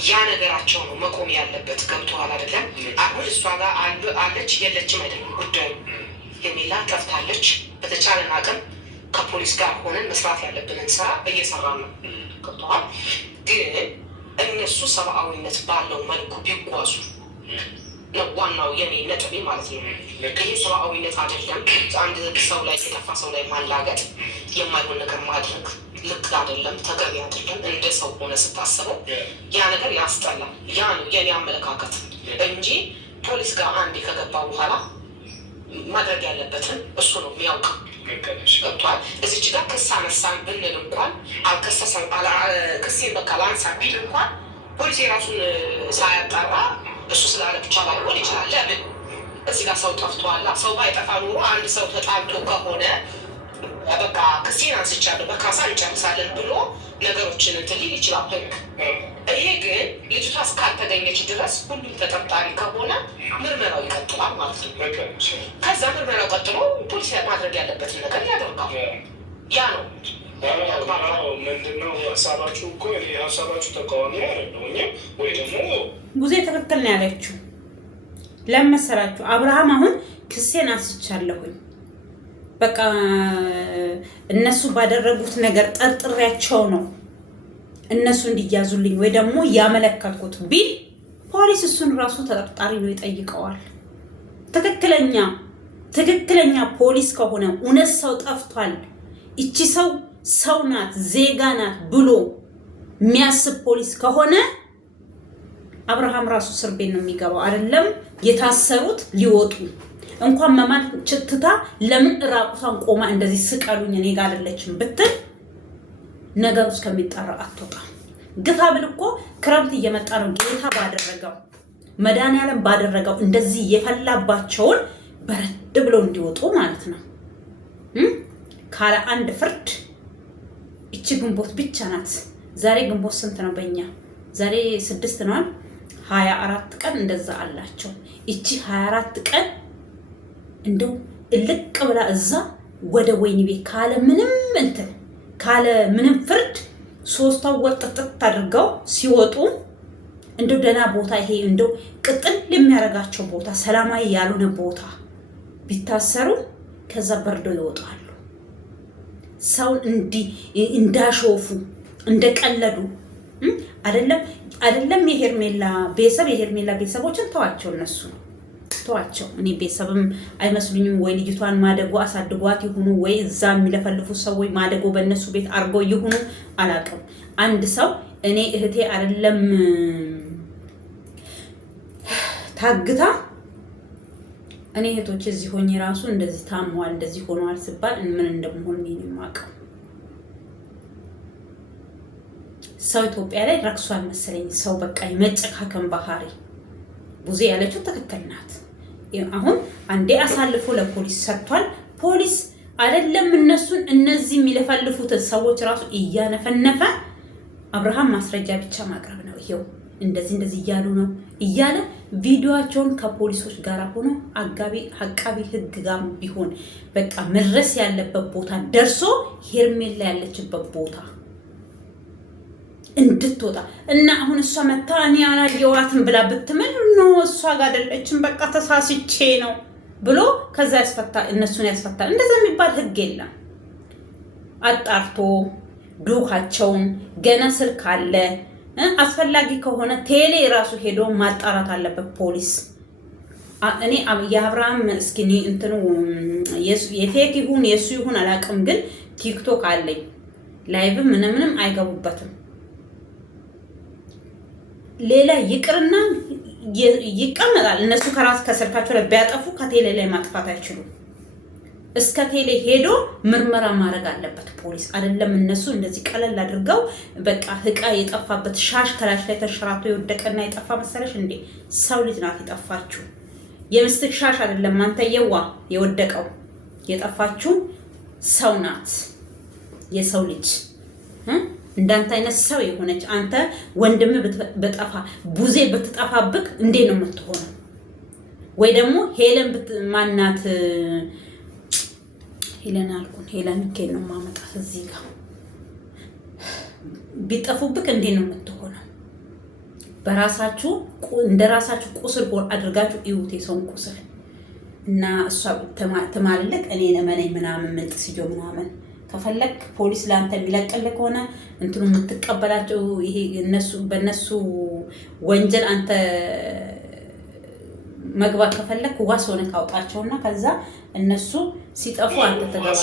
ያ ነገራቸው ነው መቆም ያለበት። ገብቶሃል አይደለም? አሁን እሷ ጋር አለች የለችም አይደለም ጉዳዩ። ሄርሜላ ጠፍታለች። በተቻለን አቅም ከፖሊስ ጋር ሆነን መስራት ያለብንን ስራ እየሰራን ነው። ገብቶሃል? ግን እነሱ ሰብአዊነት ባለው መልኩ ቢጓዙ ነው ዋናው የኔ ነጥቤ ማለት ነው። ይህ ሰብአዊነት አይደለም። አንድ ሰው ላይ የጠፋ ሰው ላይ ማላገጥ፣ የማይሆን ነገር ማድረግ ልክ አይደለም፣ ተገቢ አይደለም። እንደ ሰው ሆነ ስታስበው ያ ነገር ያስጠላል። ያ ነው የኔ አመለካከት እንጂ ፖሊስ ጋር አንዴ ከገባ በኋላ ማድረግ ያለበትን እሱ ነው የሚያውቅ። ገብቷል? እዚች ጋር ክስ አነሳን ብንል እንኳን አልከሰሰም ክሴን በቃ ላንሳ ቢል እንኳን ፖሊስ የራሱን ሳያጣራ እሱ ስላለ ብቻ ላይሆን ይችላል። ለምን እዚህ ጋር ሰው ጠፍቷል። ሰው ባይጠፋ ኖሮ አንድ ሰው ተጣልቶ ከሆነ በቃ ክሴን አንስቻለሁ በካሳ እንጨርሳለን ብሎ ነገሮችን እንትን ሊል ይችላል ህግ። ይሄ ግን ልጅቷ እስካልተገኘች ድረስ ሁሉም ተጠርጣሪ ከሆነ ምርመራው ይቀጥላል ማለት ነው። ከዛ ምርመራው ቀጥሎ ፖሊስ ማድረግ ያለበትን ነገር ያደርጋል። ያ ነው ምንድነው ሀሳባችሁ? እኮ ሀሳባችሁ ተቃዋሚ አይደለሁም ወይ ደግሞ ብዙ ትክክል ነው ያለችው። ለምን መሰላችሁ? አብርሃም አሁን ክሴን አንስቻለሁኝ በቃ እነሱ ባደረጉት ነገር ጠርጥሬያቸው ነው እነሱ እንዲያዙልኝ ወይ ደግሞ ያመለከትኩት ቢል ፖሊስ እሱን ራሱ ተጠርጣሪ ነው ይጠይቀዋል። ትክክለኛ ፖሊስ ከሆነ እውነት ሰው ጠፍቷል፣ እቺ ሰው ናት ዜጋ ናት ብሎ የሚያስብ ፖሊስ ከሆነ አብርሃም ራሱ እስር ቤት ነው የሚገባው። አይደለም የታሰሩት ሊወጡ እንኳን መማን ችትታ ለምን ራቁቷን ቆማ እንደዚህ ስቀሉኝ እኔ ጋር አይደለችም ብትል ነገሩ እስከሚጣራ አትወጣም። ግፋ ብል እኮ ክረምት እየመጣ ነው። ጌታ ባደረገው መድኃኒዓለም ባደረገው እንደዚህ የፈላባቸውን በረድ ብለው እንዲወጡ ማለት ነው። ካለ አንድ ፍርድ እቺ ግንቦት ብቻ ናት። ዛሬ ግንቦት ስንት ነው በእኛ? ዛሬ 6 ነው። 24 ቀን እንደዛ አላቸው። እቺ 24 ቀን እንደው እልቅ ብላ እዛ ወደ ወይኒ ቤት ካለ ምንም ፍርድ 3 ወር ጥጥት አድርገው ሲወጡ እንደው ደህና ቦታ ይሄ እንደው ቅጥል የሚያረጋቸው ቦታ ሰላማዊ ያልሆነ ቦታ ቢታሰሩ ከዛ በርዶ ይወጣሉ። ሰው እንዳሾፉ እንደቀለዱ አይደለም። የሄርሜላ ቤተሰቦችን ተዋቸው፣ እነሱ ተዋቸው። እኔ ቤተሰብም አይመስሉኝም። ወይ ልጅቷን ማደጎ አሳድጓት ይሁኑ ወይ እዛ የሚለፈልፉ ሰዎች ማደጎ በእነሱ ቤት አርገው ይሁኑ አላውቅም። አንድ ሰው እኔ እህቴ አይደለም ታግታ እኔ እህቶች እዚህ ሆኜ ራሱ እንደዚህ ታሟል እንደዚህ ሆኗል ሲባል ምን እንደምሆን ነው የማውቀው። ሰው ኢትዮጵያ ላይ ረክሷል መሰለኝ። ሰው በቃ የመጨካከን ባህሪ ብዙ ያለችው ትክክል ናት። አሁን አንዴ አሳልፎ ለፖሊስ ሰጥቷል። ፖሊስ አይደለም እነሱን እነዚህ የሚለፈልፉትን ሰዎች ራሱ እያነፈነፈ አብርሃም ማስረጃ ብቻ ማቅረብ ነው። ይሄው እንደዚህ እያሉ ነው እያለ ቪዲዮአቸውን ከፖሊሶች ጋር ሆኖ አቃቢ ህግ ጋር ቢሆን በቃ መድረስ ያለበት ቦታ ደርሶ ሄርሜላ ያለችበት ቦታ እንድትወጣ እና አሁን እሷ መታ እኔ አላየዋትም ብላ ብትምል ነው እሷ ጋር አይደለችም በቃ ተሳስቼ ነው ብሎ ከዛ እነሱን ያስፈታል። እንደዛ የሚባል ህግ የለም። አጣርቶ ዱካቸውን ገና ስልክ አለ ። አስፈላጊ ከሆነ ቴሌ ራሱ ሄዶ ማጣራት አለበት ፖሊስ። እኔ የአብርሃም እስኪ እንትኑ የፌክ ይሁን የሱ ይሁን አላውቅም፣ ግን ቲክቶክ አለኝ። ላይቭ ምንም አይገቡበትም። ሌላ ይቅርና ይቀመጣል። እነሱ ከራስ ከስልካቸው ላይ ቢያጠፉ ከቴሌ ላይ ማጥፋት አይችሉም። እስከ ቴሌ ሄዶ ምርመራ ማድረግ አለበት ፖሊስ። አይደለም እነሱ እንደዚህ ቀለል አድርገው በቃ እቃ የጠፋበት ሻሽ ከላሽ ላይ ተሸራቶ የወደቀና የጠፋ መሰለሽ እንዴ? ሰው ልጅ ናት የጠፋችው። የምስትክ ሻሽ አይደለም አንተ የዋ የወደቀው የጠፋችው ሰው ናት። የሰው ልጅ እንዳንተ አይነት ሰው የሆነች አንተ ወንድም በጠፋ ቡዜ ብትጠፋብክ እንዴ ነው የምትሆነው? ወይ ደግሞ ሄለን ማናት ሄለን አልኩን ሄለን ከኝ ነው ማመጣት እዚህ ጋር ቢጠፉብክ እንዴ ነው የምትሆነው? በራሳችሁ እንደራሳችሁ ቁስል አድርጋችሁ ይውቴ ሰውን ቁስል እና እሷ ተማልልክ እኔ ነመነኝ ምናምን ምን ጥስጆ ምናምን ከፈለክ ፖሊስ ላንተ የሚለቅልህ ከሆነ እንትኑ የምትቀበላቸው ይሄ እነሱ በእነሱ ወንጀል አንተ መግባት ከፈለክ ዋስ ሆነ ካውጣቸውና ከዛ እነሱ ሲጠፉ አንተ ተገባለህ።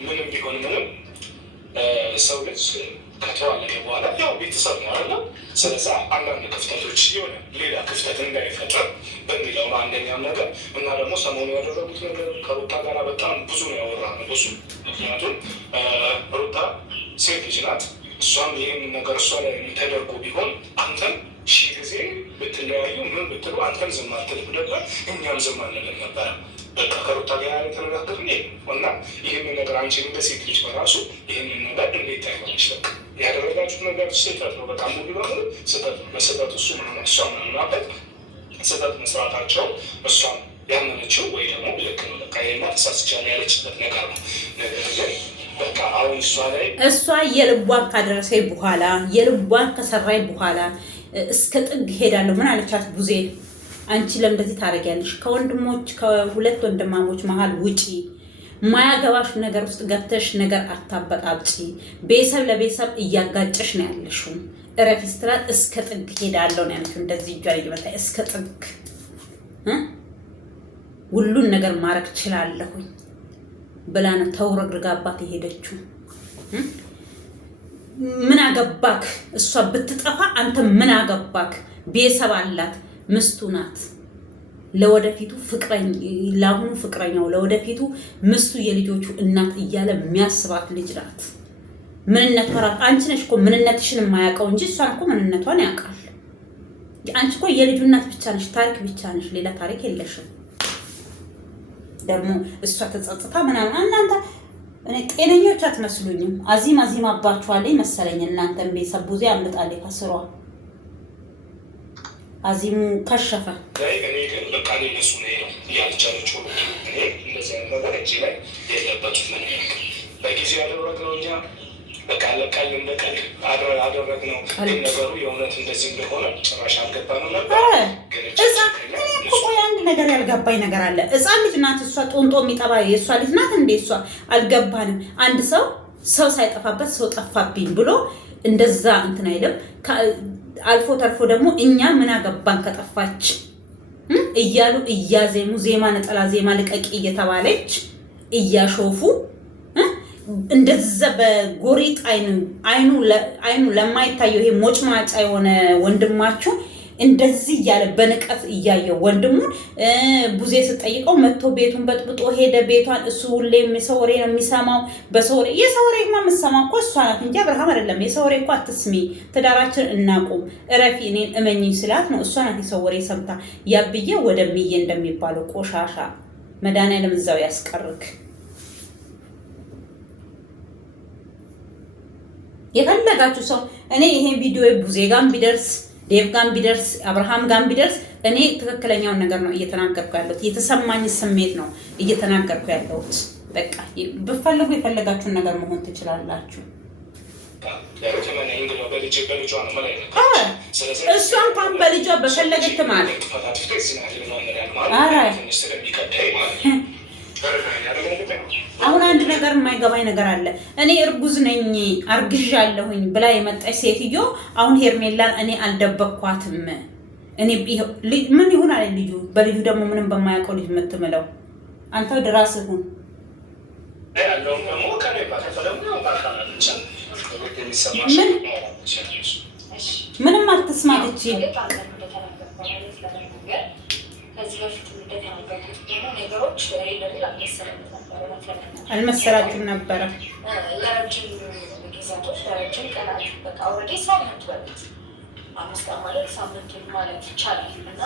ምንም ቢሆን ምንም ሰው ልጅ ከተዋለደ በኋላ ያው ቤተሰብ ነው አይደል? ስለዚህ አንዳንድ ክፍተቶች የሆነ ሌላ ክፍተት እንዳይፈጠር በሚለው ነው አንደኛው ነገር። እና ደግሞ ሰሞኑ ያደረጉት ነገር ከሩታ ጋር በጣም ብዙ ነው ያወራነው ብዙ። ምክንያቱም ሩታ ሴት ልጅ ናት። እሷም ይህን ነገር እሷ ላይ ተደርጎ ቢሆን አንተም ሺህ ጊዜ ብትለያዩ ምን ብትሉ አንተም ዝም አትልም ነበር፣ እኛም ዝም አንልም ነበረ። በቃ ከሩታ ጋር የተነጋገርን እና ይህንን ነገር አንቺ እንደ ሴት ልጅ በራሱ ይህንን ነገር እንዴት ታይሆነች? በቃ ያደረጋችሁት ነገር ስህተት ነው። በጣም ሙሉ በሙሉ ስህተት ነው። በስህተት እሱ እሷ ምናምናበት ስህተት መስራታቸው እሷም ያመነችው ወይ ደግሞ ልክ ነው በቃ ይሄማ ተሳስቻለሁ ያለችበት ነገር ነው። ነገር ግን በቃ አሁን እሷ የልቧን ካደረሰኝ በኋላ የልቧን ከሰራኝ በኋላ እስከ ጥግ ሄዳለሁ። ምን አለቻት ቡዜ? አንቺ ለምንድነው ታረጊያለሽ? ከወንድሞች ከሁለት ወንድማሞች መሃል ውጪ፣ ማያገባሽ ነገር ውስጥ ገብተሽ ነገር አታበጣብጪ። ቤተሰብ ለቤተሰብ እያጋጨሽ ነው ያለሽው። እረፊ ስትላት እስከ ጥግ ሄዳለሁ ነው ያለችው። እንደዚህ እጇ ላይ ይመጣ እስከ ጥግ ሁሉን ነገር ማረግ እችላለሁኝ ብላ ነው ተውረግርጋባት የሄደችው። ምን አገባክ? እሷ ብትጠፋ አንተ ምን አገባክ? ቤተሰብ አላት፣ ምስቱ ናት። ለወደፊቱ ለአሁኑ ፍቅረኛው ለወደፊቱ ምስቱ የልጆቹ እናት እያለ የሚያስባት ልጅ ናት። ምንነቷ አንቺ ነሽ እኮ ምንነትሽን የማያውቀው እንጂ እሷን እኮ ምንነቷን ያውቃል። አንቺ እኮ የልጁ እናት ብቻ ነሽ፣ ታሪክ ብቻ ነሽ፣ ሌላ ታሪክ የለሽም። ደግሞ እሷ ተጸጽታ ምናምን እናንተ እኔ ጤነኞች አትመስሉኝም። አዚም አባችኋለኝ መሰለኝ እናንተም ቤተሰብ ቡዜ አምልጣለች ከስሯ አዚሙ ከሸፈ። እኔ ግን በቃ እነሱ ነው እያልቻለች እኔ እንደዚህ አይነት ነገር እጅ ላይ የለበትም። ምን በጊዜው ያደረግነው እኛ በቃ ለቃል እንደቀል አደረግነው። ግን ነገሩ የእውነት እንደዚህ እንደሆነ ጭራሽ አልገባንም ነበር። ቆይ አንድ ነገር ያልገባኝ ነገር አለ። ሕፃን ልጅ ናት እሷ፣ ጦንጦ የሚጠባ የእሷ ልጅ ናት እንዴ እሷ? አልገባንም። አንድ ሰው ሳይጠፋበት ሰው ጠፋብኝ ብሎ እንደዛ እንትን አይልም። አልፎ ተርፎ ደግሞ እኛ ምን አገባን ከጠፋች እያሉ እያዜሙ ዜማ ነጠላ ዜማ ልቀቂ እየተባለች እያሾፉ እንደዛ በጎሪጥ አይኑ ለማይታየው ይሄ ሞጭማጫ የሆነ ወንድማችሁ እንደዚህ እያለ በንቀት እያየው ወንድሙን ቡዜ ስጠይቀው መጥቶ ቤቱን በጥብጦ ሄደ። ቤቷን እሱ ሁሌም የሰው ወሬ ነው የሚሰማው። በሰው ወሬ የሰው ወሬማ የምትሰማው እኮ እሷ ናት እንጂ አብርሃም አይደለም። የሰው ወሬ እኮ አትስሚ፣ ትዳራችን እናቁም፣ እረፊ፣ እኔን እመኝኝ ስላት ነው እሷ ናት የሰው ወሬ ሰምታ ያብዬ ወደምዬ እንደሚባለው ቆሻሻ መድኃኒዓለም እዛው ያስቀርክ። የፈለጋችሁ ሰው እኔ ይሄን ቪዲዮ ቡዜ ጋር ቢደርስ ዴቭ ጋር ቢደርስ አብርሃም ጋር ቢደርስ እኔ ትክክለኛውን ነገር ነው እየተናገርኩ ያለሁት። የተሰማኝ ስሜት ነው እየተናገርኩ ያለሁት። በቃ ብፈልጉ የፈለጋችሁን ነገር መሆን ትችላላችሁ። እሷ እንኳን በልጇ በፈለገች ማለት አሁን አንድ ነገር የማይገባኝ ነገር አለ። እኔ እርጉዝ ነኝ አርግዣለሁኝ ብላ የመጣች ሴትዮ አሁን ሄርሜላን እኔ አልደበኳትም እኔ ምን ይሁን አለ ልጁ። በልጁ ደግሞ ምንም በማያውቀው ልጅ የምትምለው አንተ ወደ ራስህ ሁን። ምንም አትስማት። እቺ አልመሰላችሁም ነበረ ለረጅም ጊዜያቶች ለረጅም ቀናት በቃ ኦልሬዲ ሳምንት በፊት 5 ቀን ማለት ሳምንት ማለት ይቻላል። እና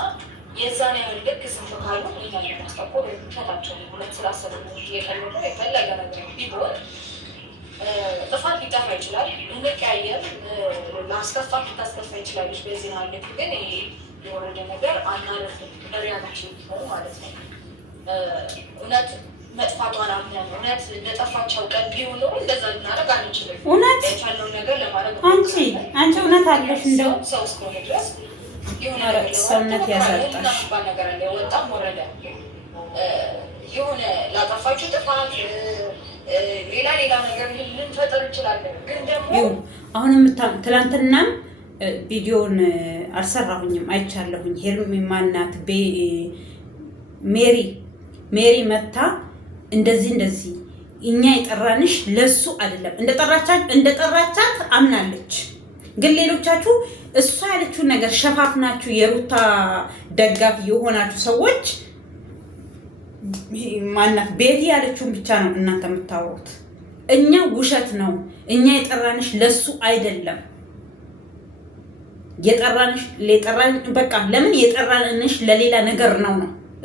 የዛን ያህል ልክ ዝም ካሉ እኛ ለማስጠቆር የሚፈታቸው ሁለት ስላሰብ እየቀለዱ የፈለገ ነገር ቢሆን ጥፋት ሊጠፋ ይችላል። እንቀያየር ለአስከፋ ልታስከፋ ይችላለች። በዚህ ና ልክ ግን ይሄ የወረደ ነገር አናረፍም ሪያክሽን ሆኑ ማለት ነው። እውነት መጥፋቷን አምነን እውነት እንደጠፋቸው ቀን ቢሆን ኖሮ እንደዛ ልናደርግ አንችልም። እውነት የቻልነው ነገር ለማድረግ አንቺ እውነት አለሽ እንደው ሰው እስከሆነ ድረስ የሆነ ሰውነት ያሳጣሽ ነገር አለ። ወጣም ወረደ የሆነ ላጠፋችሁ ጥፋት ሌላ ነገር ልንፈጥር እንችላለን። ግን ደግሞ አሁንም ትላንትናም ቪዲዮን አልሰራሁኝም አይቻለሁኝ። ሄርሜ ማናት ሜሪ መታ እንደዚህ እኛ የጠራንሽ ለሱ አይደለም እንደጠራቻት አምናለች። ግን ሌሎቻችሁ እሷ ያለችውን ነገር ሸፋፍናችሁ የሩታ ደጋፊ የሆናችሁ ሰዎች ማናት ቤቲ ያለችውን ብቻ ነው እናንተ የምታወሩት። እኛ ውሸት ነው እኛ የጠራንሽ ለሱ አይደለም። በቃ ለምን የጠራንሽ ለሌላ ነገር ነው።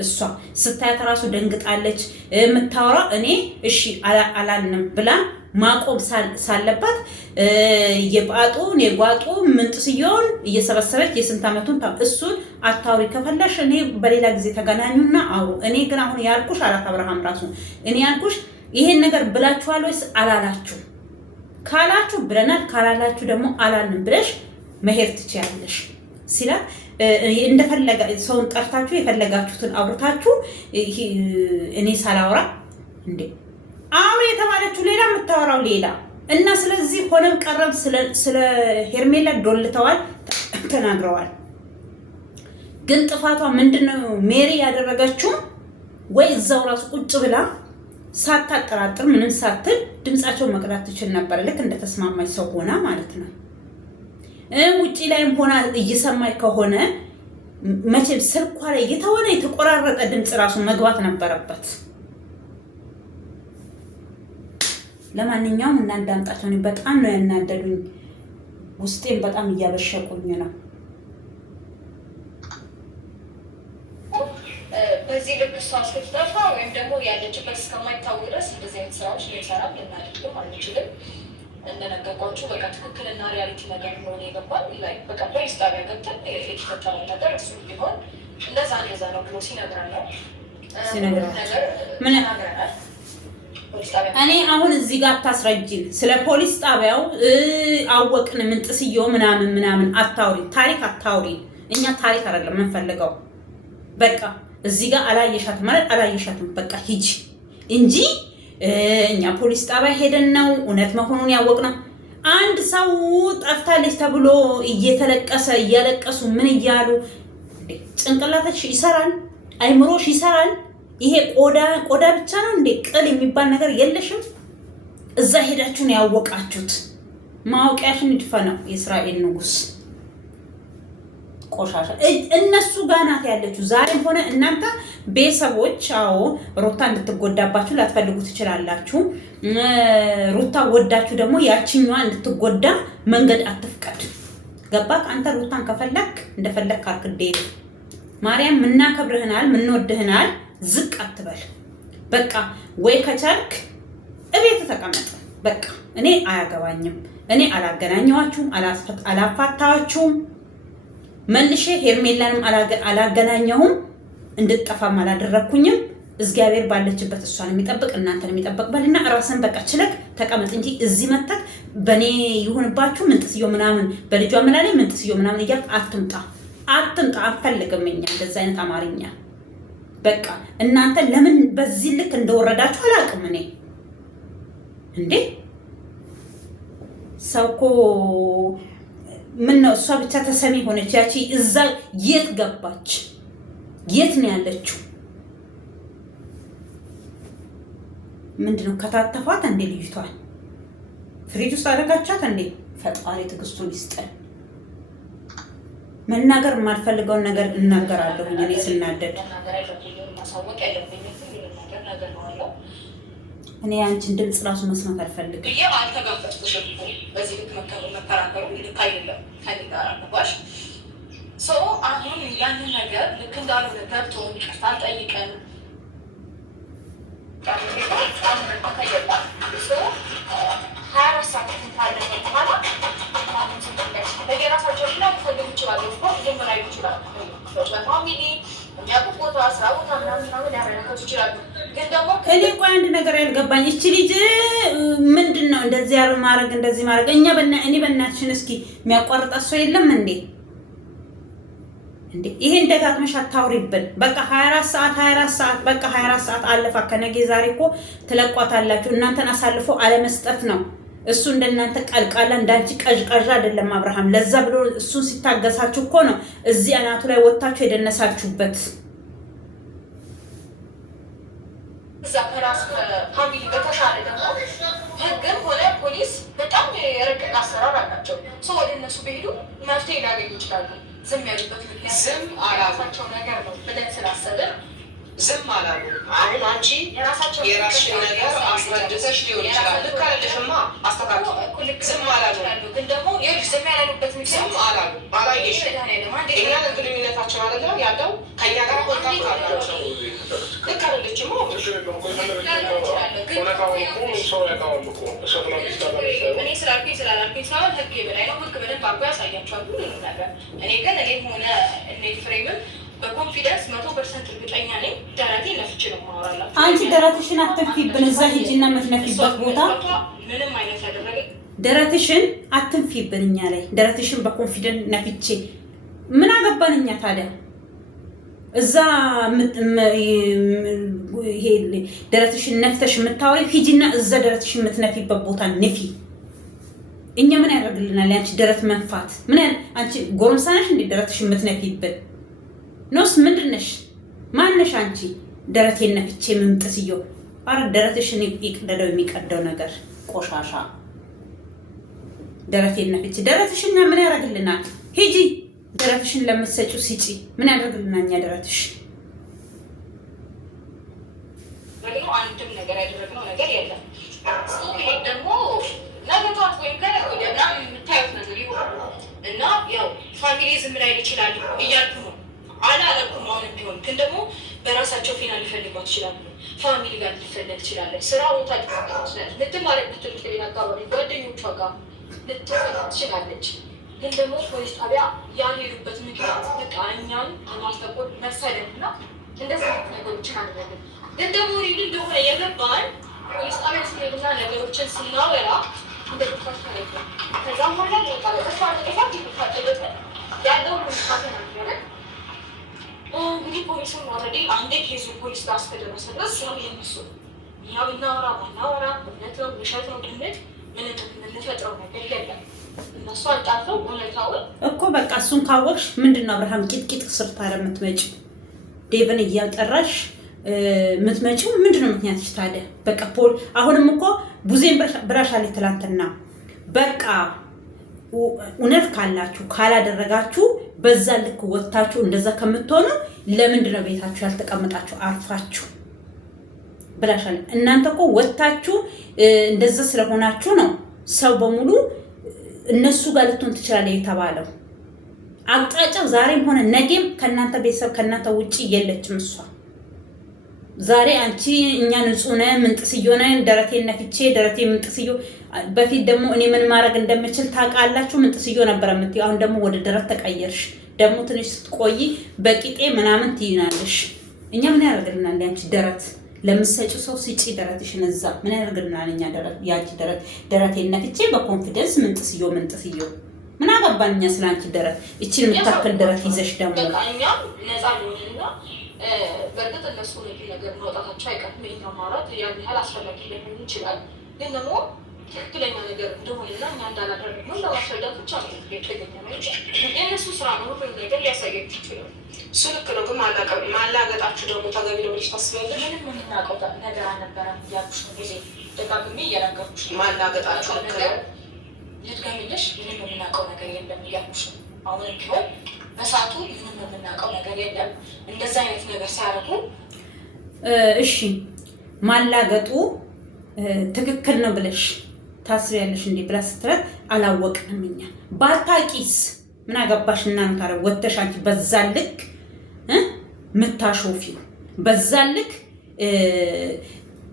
እሷ ስታያት ራሱ ደንግጣለች። የምታወራ እኔ እሺ አላልንም ብላ ማቆም ሳለባት የባጡን የጓጡ ምንጥስየውን እየሰበሰበች የስንት ዓመቱን እሱን አታውሪ ከፈለሽ እኔ በሌላ ጊዜ ተገናኙና አውሩ። እኔ ግን አሁን ያልኩሽ አላት አብርሃም ራሱ እኔ ያልኩሽ ይሄን ነገር ብላችኋል ወይስ አላላችሁ? ካላችሁ ብለናል፣ ካላላችሁ ደግሞ አላልንም ብለሽ መሄድ ትችያለሽ ሲላት እንደፈለጋ ሰውን ጠርታችሁ የፈለጋችሁትን አውርታችሁ እኔ ሳላወራ እንዴ አሁን የተባለችው ሌላ የምታወራው ሌላ እና ስለዚህ ሆነም ቀረም ስለ ሄርሜላ ዶልተዋል፣ ተናግረዋል። ግን ጥፋቷ ምንድነው? ሜሪ ያደረገችው ወይ እዛው ራሱ ቁጭ ብላ ሳታጠራጥር ምንም ሳትል ድምጻቸውን መቅዳት ትችል ነበር። ልክ እንደተስማማች ሰው ሆና ማለት ነው። ውጪ ላይም ሆና እየሰማች ከሆነ መቼም ስልኳ ላይ የተቆራረጠ ድምፅ ራሱ መግባት ነበረበት። ለማንኛውም እናዳምጣቸው። እኔ በጣም ነው ያናደዱኝ፣ ውስጤን በጣም እያበሸቁኝ ነው። በዚህ ልክ እሷ እስክትጠፋ ወይም ደግሞ ያለችበት እስከማይታወቅ ድረስ እንደዚህ አይነት ስራዎች ልንሰራም ልናደርግም አንችልም። እንደነገርኳችሁ በቃ ትክክልና ሪያሊቲ ነገር እንደሆነ የገባል ላይ በቃ ፖሊስ ጣቢያ ገብተን የተፈጠረው ነገር እሱ ቢሆን እንደዛ ነው ብሎ ሲነግረን ነው ነገር ምን ተናግረናል። እኔ አሁን እዚህ ጋር አታስረጅን። ስለ ፖሊስ ጣቢያው አወቅን ምንጥስየው ምናምን አታውሪ፣ ታሪክ አታውሪ። እኛ ታሪክ አይደለም የምንፈልገው። በቃ እዚህ ጋር አላየሻትም ማለት አላየሻትም፣ በቃ ሂጂ እንጂ እኛ ፖሊስ ጣቢያ ሄደን ነው እውነት መሆኑን ያወቅነው። አንድ ሰው ጠፍታለች ተብሎ እየተለቀሰ እያለቀሱ ምን እያሉ ጭንቅላትሽ ይሰራል፣ አይምሮሽ ይሰራል። ይሄ ቆዳ ብቻ ነው እንዴ? ቅል የሚባል ነገር የለሽም? እዛ ሄዳችሁ ነው ያወቃችሁት። ማወቂያሽን ይድፈነው የእስራኤል ንጉስ። ቆሻሻ እነሱ ጋር ናት ያለችው። ዛሬም ሆነ እናንተ ቤተሰቦች ሩታ እንድትጎዳባችሁ ላትፈልጉ ትችላላችሁ። ሩታ ወዳችሁ ደግሞ ያችኛዋ እንድትጎዳ መንገድ አትፍቀድ። ገባክ? አንተ ሩታን ከፈለክ እንደፈለክ አርክዴ ማርያም ምናከብርህናል፣ ምንወድህናል። ዝቅ አትበል። በቃ ወይ ከቻልክ እቤት ተቀመጥ። በቃ እኔ አያገባኝም። እኔ አላገናኘዋችሁም፣ አላፋታችሁም። መልሼ ሄርሜላንም አላገናኘሁም፣ እንድትጠፋም አላደረኩኝም። እግዚአብሔር ባለችበት እሷን የሚጠብቅ እናንተን የሚጠብቅ በልና ራስን በቃ ችለክ ተቀመጥ እንጂ እዚህ መተክ በኔ ይሁንባችሁ ምንጥስዮ ምናምን በልጇ ምናምን ምንጥስዮ ምናምን እያልክ አትምጣ። አንፈልግም እኛ እንደዛ አይነት አማርኛ። በቃ እናንተ ለምን በዚህ ልክ እንደወረዳችሁ አላውቅም። እኔ እንዴ ሰው እኮ ምን ነው እሷ ብቻ ተሰሚ ሆነች? ያቺ እዛ የት ገባች? የት ነው ያለችው? ምንድነው ከታተፋት እንዴ ልጅቷን? ፍሪጅ ውስጥ አደረጋቻት እንዴ? ፈጣሪ ትዕግስቱን ይስጠን። መናገር የማልፈልገውን ነገር እናገራለሁ እኔ ስናደድ። እኔ አንቺን ድምፅ ራሱ መስማት አልፈልግም። አልተጋፈጥኩሽም። በዚህ ልክ መከራከሩ ልክ አይደለም። ከኔ ጋር አልገባሽ። አሁን ያንን ነገር ልክ እንዳልሆነ ገብቶ ይቅርታ ጠይቀን እኔ ቆይ አንድ ነገር ያልገባኝ እቺ ልጅ ምንድን ነው እንደዚህ ያሉ ማድረግ እንደዚህ ማድረግ? እኔ በእናትሽን እስኪ የሚያቋርጣት ሰው የለም እንዴ? ይሄን ደጋግመሽ አታውሪብን። በቃ 24 ሰዓት በቃ 24 ሰዓት አለፋ። ከነገ ዛሬ እኮ ትለቋታላችሁ። እናንተን አሳልፎ አለመስጠት ነው። እሱ እንደናንተ ቀልቃላ እንዳንቺ ቀዥቃዣ አይደለም አብርሃም። ለዛ ብሎ እሱን ሲታገሳችሁ እኮ ነው እዚህ አናቱ ላይ ወጣችሁ የደነሳችሁበት። እዛ ከራስ ፋሚሊ በተሻለ ደግሞ ህግም ሆነ ፖሊስ በጣም የረቀቀ አሰራር አላቸው። ወደ እነሱ በሄዱ መፍትሄ ሊያገኙ ይችላሉ። ዝም ያሉበት ምክንያት ዝም አላቸው ነገር ነው ብለን ስላሰብን ዝም አላሉ። አሁን አንቺ የራስሽን ነገር አስረድተሽ ሊሆን ይችላል። ልክ አይደለሽማ፣ አስተካክል። ዝም አላሉ። ግን ደግሞ ዝም ያላሉበት ምክንያት ዝም አላሉ። አላየሽ እኛ ግንኙነታችን አለ ያለው ከኛ ጋር ኮንታክት አላቸው። ልክ አይደለችማ። እኔ ስላልኩኝ ስላላልኩኝ ሳይሆን ህግ በላይ ነው። ህግ በደንብ አርጎ ያሳያቸዋል ሁሉ ነገር። እኔ ግን እኔም ሆነ እንዴት ፍሬምን በኮንፊደንስ 100% እርግጠኛ ነኝ። ደረቴ ነፍቼ ነው ማወራላት። አንቺ ደረትሽን አትንፊብን። እዛ ሂጂና የምትነፊበት ቦታ ምንም አይነት ያደረገ ደረትሽን አትንፊብን። እኛ ላይ ደረትሽን በኮንፊደንስ ነፍቼ ምን አገባን እኛ ታዲያ? እዛ ይሄ ደረትሽን ነፍተሽ የምታወሪ ሂጂና እዛ ደረትሽን የምትነፊበት ቦታ ንፊ። እኛ ምን ያደርግልናል? ያንቺ ደረት መንፋት ምን አንቺ ጎረምሳ ነሽ እንዴ ደረትሽን የምትነፊብን? ኖስ ምንድነሽ? ማነሽ አንቺ? ደረቴን ነፍቼ ምምጥስዮ። አረ ደረትሽን ይቅደደው የሚቀደው ነገር ቆሻሻ። ደረቴን ነፍቼ ደረትሽኛ ምን ያደርግልናል? ሂጂ ደረትሽን ለምትሰጪው ሲጪ ምን ያደርግልናል? እኛ ደረትሽ አንድም ነገር ያደረግነው ነገር የለም። ይሄ ደግሞ ነገቷት ወይም ከነገ የምታዩት ነገር ይሆናል እና ያው ፋሚሊ ዝም ላይ ይችላል እያልኩ ነው አላለኩም። አሁንም ቢሆን ግን ደግሞ በራሳቸው ፊና ሊፈልጓት ይችላሉ። ፋሚሊ ጋር ልትፈለግ ትችላለች። ስራ ቦታ ልትማረበት ትምህርት ቤት አካባቢ ጓደኞቿ ጋር ልትፈለግ ትችላለች። ግን ደግሞ ፖሊስ ጣቢያ ያልሄዱበት ምክንያት በቃ እኛን ለማስጠቆር መሰለን እና እንደዚህ ነገሮችን አደረግን። ግን ደግሞ ሪል እንደሆነ የገባን ፖሊስ ጣቢያ ስንሄድና ነገሮችን ስናወራ እንደጥፋት ታደረግ ከዛም ሆላ ቃ ተስፋ ተጠፋት ይታጠበጠ ያለውን ምሳተ ናገረ እንግዲህ ፖሊስም ኦልሬዲ አንዴ ኬዙ ፖሊስ ጋር እስከደረሰ ድረስ ያው የነሱ ያው እናወራ ባናወራ እውነት ነው ውሸት ነው ድነት ምንም የምንፈጥረው ነገር የለም። እነሱ አጣርተው እውነታውን እኮ በቃ እሱን ካወቅሽ ምንድን ነው አብርሃም ቂጥቂጥ ስር ታዲያ የምትመጪው ዴቭን እያጠራሽ የምትመጪው ምንድን ነው ምክንያትሽ ታዲያ? በቃ ፖል አሁንም እኮ ቡዜን ብራሻለች ትላንትና። በቃ እውነት ካላችሁ ካላደረጋችሁ በዛ ልክ ወጥታችሁ እንደዛ ከምትሆኑ ለምንድን ነው ቤታችሁ ያልተቀመጣችሁ አርፋችሁ ብላሻለች። እናንተ እኮ ወጥታችሁ እንደዛ ስለሆናችሁ ነው ሰው በሙሉ እነሱ ጋር ልትሆን ትችላለች የተባለው። አቅጣጫው ዛሬም ሆነ ነገም ከእናንተ ቤተሰብ ከእናንተ ውጭ የለችም እሷ። ዛሬ አንቺ እኛ ንጹህ ነን ምንጥስዮ ነን ደረቴን ነፍቼ ደረቴ ምንጥስዮ። በፊት ደግሞ እኔ ምን ማድረግ እንደምችል ታውቃላችሁ ምንጥስዮ ነበር የምትይው። አሁን ደግሞ ወደ ደረት ተቀየርሽ። ደግሞ ትንሽ ስትቆይ በቂጤ ምናምን ትይናለሽ። እኛ ምን ያደርግልናል? ያንቺ ደረት ለምትሰጪው ሰው ስጪ ደረትሽን እዛ ምን ያደርግልናል? እኛ ደረት ያንቺ ደረቴን ነፍቼ በኮንፊደንስ ምንጥስዮ ምን አገባን እኛ ስላንቺ ደረት። እቺን የምታክል ደረት ይዘሽ ደግሞ እኛ ነፃ ነውና በእርግጥ እነሱ ነገር ማውጣታቸው አይቀርም። ይሄን ማውራት ያን ያህል አስፈላጊ ሊሆን ይችላል። ግን ደግሞ ትክክለኛ ነገር እንደሆነና እኛ እንዳላደረግነው ለማስረዳት ብቻ ነው የተገኘነው እንጂ የእነሱ ስራ ነው ሁሉም ነገር ሊያሳያችሁ ይችላል። እሱ ልክ ነው፣ ግን ማላገጣችሁ ደግሞ ተገቢ ነው ብለሽ ታስቢያለሽ? ምንም የምናውቀው ነገር አልነበረም እያልኩሽ ነው ጊዜ ደጋግሜ እየነገርኩሽ ነው። ማላገጣችሁ ነገር ልድገምልሽ፣ ምንም የምናውቀው ነገር የለም እያልኩሽ ነው። አሁንም ቢሆን በሰዓቱ ምንም የምናውቀው ነገር የለም እንደዛ አይነት ነገር ሲያደርጉ እሺ ማላገጡ ትክክል ነው ብለሽ ታስቢያለሽ እንዴ ብላ ስትላት አላወቅንም እኛ ባታቂስ ምን አገባሽና ነው ታዲያ ወተሽ አንቺ በዛ ልክ ምታሾፊው በዛ ልክ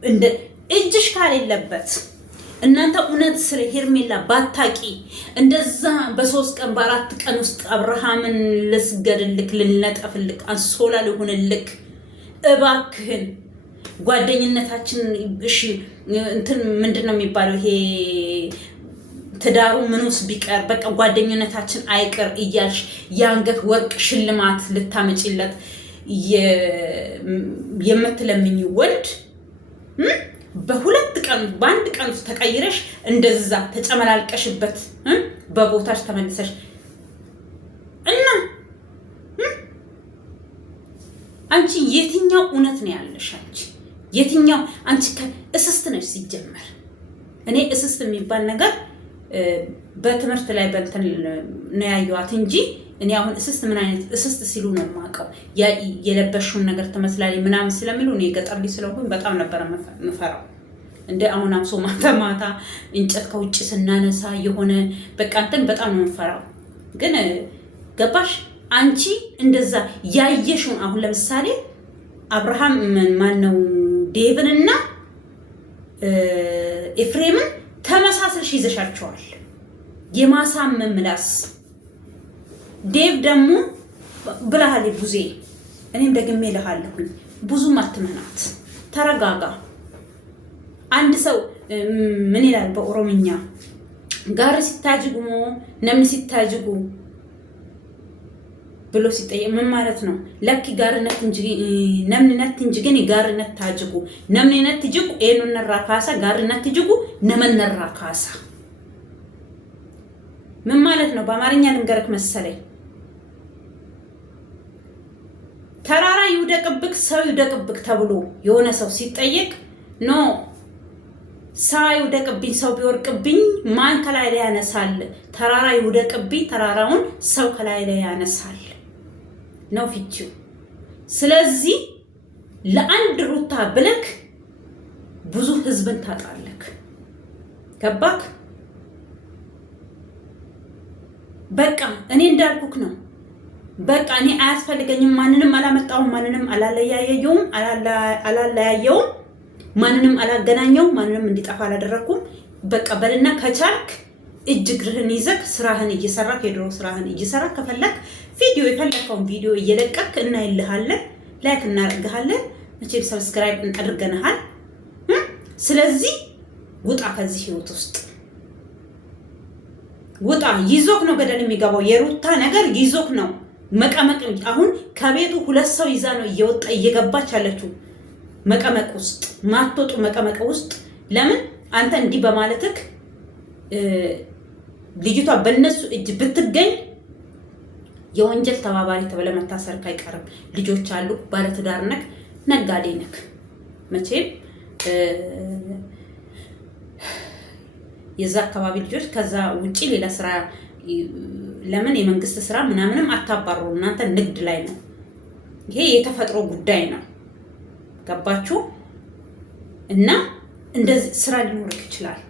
እንደ እጅሽ ካሌለበት እናንተ እውነት ስለ ሄርሜላ ባታቂ እንደዛ በ3 ቀን በ4 ቀን ውስጥ አብርሃምን ልስገድልክ ልነጠፍልክ አንሶላ ልሆንልክ እባክህን ጓደኝነታችን እሺ እንትን ምንድነው የሚባለው ይሄ ትዳሩ ምንስ ቢቀር በቃ ጓደኝነታችን አይቀር እያልሽ የአንገት ወርቅ ሽልማት ልታመጪለት የምትለምኝ ወንድ በ2 ቀን በ1 ቀን ውስጥ ተቀይረሽ እንደዛ ተጨመላልቀሽበት በቦታሽ ተመልሰሽ እና አንቺ የትኛው እውነት ነው ያለሽ? የትኛው አንቺ እስስት ነሽ ሲጀመር። እኔ እስስት የሚባል ነገር በትምህርት ላይ በእንትን ነው ያየኋት እንጂ እኔ አሁን እስስት ምን አይነት እስስት ሲሉ ነው የማውቀው። የለበሽውን ነገር ትመስላለች ምናምን ስለሚሉ እኔ ገጠር ልጅ ስለሆንኩኝ በጣም ነበር የምፈራው። እንደ አሁን አምሶ ማታ እንጨት ከውጭ ስናነሳ የሆነ በቃ እንትን በጣም ነው የምፈራው። ግን ገባሽ አንቺ እንደዛ ያየሽውን አሁን ለምሳሌ አብርሃም ማነው ዴቭንና ኤፍሬምን ተመሳሳልሽ ይዘሻቸዋል። የማሳመን ምላስ ዴቭ ደግሞ ብለሃል ብዙ እኔም ደግሜ እልሃለሁኝ ብዙም አትመናት፣ ተረጋጋ። አንድ ሰው ምን ይላል በኦሮምኛ ጋር ሲታጅጉ ነምን ሲታጅጉ ብሎ ሲጠየቅ ምን ማለት ነው? ለኪ ጋርነት እንጂ ነምንነት እንጂ ግን ጋርነት ታጅጉ ነምንነት ትጅጉ ኤኑነራ ካሳ ጋርነት ትጅጉ ነመነራ ካሳ ምን ማለት ነው? በአማርኛ ልንገርክ መሰለኝ። ተራራ ይውደቅብክ ሰው ይውደቅብክ ተብሎ የሆነ ሰው ሲጠየቅ ኖ ሰው ይውደቅብኝ ሰው ቢወርቅብኝ ማን ከላይ ላይ ያነሳል? ተራራ ይውደቅብኝ ተራራውን ሰው ከላይ ላይ ያነሳል ነው ፍቺው። ስለዚህ ለአንድ ሩታ ብለክ ብዙ ህዝብን ታጣለክ። ገባክ? በቃ እኔ እንዳልኩክ ነው። በቃ እኔ አያስፈልገኝም። ማንንም አላመጣውም፣ ማንንም አላለያየውም፣ ማንንም አላገናኘውም፣ ማንንም እንዲጠፋ አላደረኩም። በቃ በልና ከቻልክ እጅ እግርህን ይዘክ ስራህን እየሰራክ የድሮ ስራህን እየሰራክ ከፈለክ ቪዲዮ የፈለከውን ቪዲዮ እየለቀክ እናይልሃለን፣ ላይክ እናደርግሃለን፣ መቼም ሰብስክራይብ አድርገናል። ስለዚህ ውጣ ከዚህ ህይወት ውስጥ ውጣ። ይዞክ ነው ገደል የሚገባው። የሩታ ነገር ይዞክ ነው መቀመቅ። አሁን ከቤቱ 2 ሰው ይዛ ነው እየወጣ እየገባች ያለችው መቀመቅ ውስጥ፣ ማትወጡ መቀመቅ ውስጥ። ለምን አንተ እንዲህ በማለትክ ልጅቷ በእነሱ እጅ ብትገኝ የወንጀል ተባባሪ ተብለ መታሰርክ አይቀርም። ልጆች አሉ፣ ባለትዳር ነክ፣ ነጋዴ ነክ። መቼም የዛ አካባቢ ልጆች ከዛ ውጪ ሌላ ስራ ለምን የመንግስት ስራ ምናምንም አታባሩ። እናንተ ንግድ ላይ ነው። ይሄ የተፈጥሮ ጉዳይ ነው። ገባችሁ? እና እንደዚህ ስራ ሊኖርክ ይችላል፣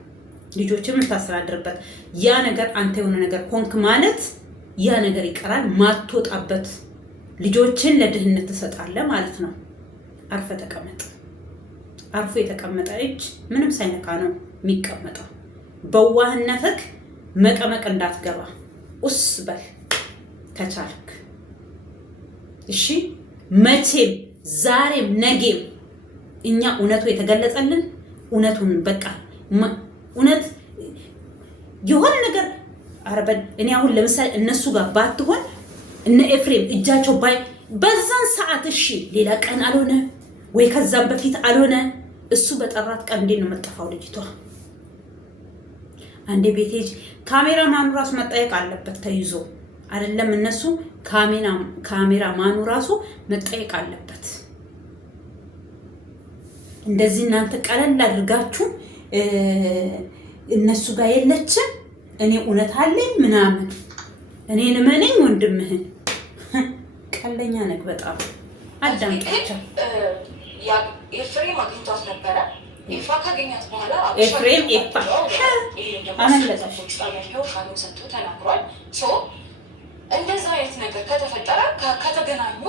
ልጆችን የምታስተዳድርበት። ያ ነገር አንተ የሆነ ነገር ኮንክ ማለት ያ ነገር ይቀራል። ማትወጣበት ልጆችን ለድህነት ትሰጣለህ ማለት ነው። አርፈ ተቀመጥ። አርፎ የተቀመጠ እጅ ምንም ሳይነካ ነው የሚቀመጠው። በዋህነትክ መቀመቅ እንዳትገባ ኡስ በል ከቻልክ። እሺ መቼም ዛሬም ነገም እኛ እውነቱ የተገለጸልን እውነቱን በቃ እውነት የሆነ ነገር አረበን። እኔ አሁን ለምሳሌ እነሱ ጋር ባትሆን እነ ኤፍሬም እጃቸው ባይ በዛን ሰዓት እሺ፣ ሌላ ቀን አልሆነ ወይ ከዛም በፊት አልሆነ፣ እሱ በጠራት ቀን እንዴት ነው መጠፋው ልጅቷ? አንዴ ቤት ሂጅ። ካሜራማኑ ራሱ መጠየቅ አለበት ተይዞ አይደለም እነሱ ካሜራማኑ ራሱ መጠየቅ አለበት። እንደዚህ እናንተ ቀለል አድርጋችሁ እነሱ ጋር የለችም እኔ እውነት አለኝ ምናምን እኔን መነኝ ወንድምህን ቀለኛ ነግ በጣም አዳምጣቸው። ኤፍሬም አግኝቷት ነበረ። ኤፋ ካገኛት በኋላ ኤፍሬም አመለጠች ሰጥቶ ተናግሯል። እንደዛ አይነት ነገር ከተፈጠረ ከተገናኙ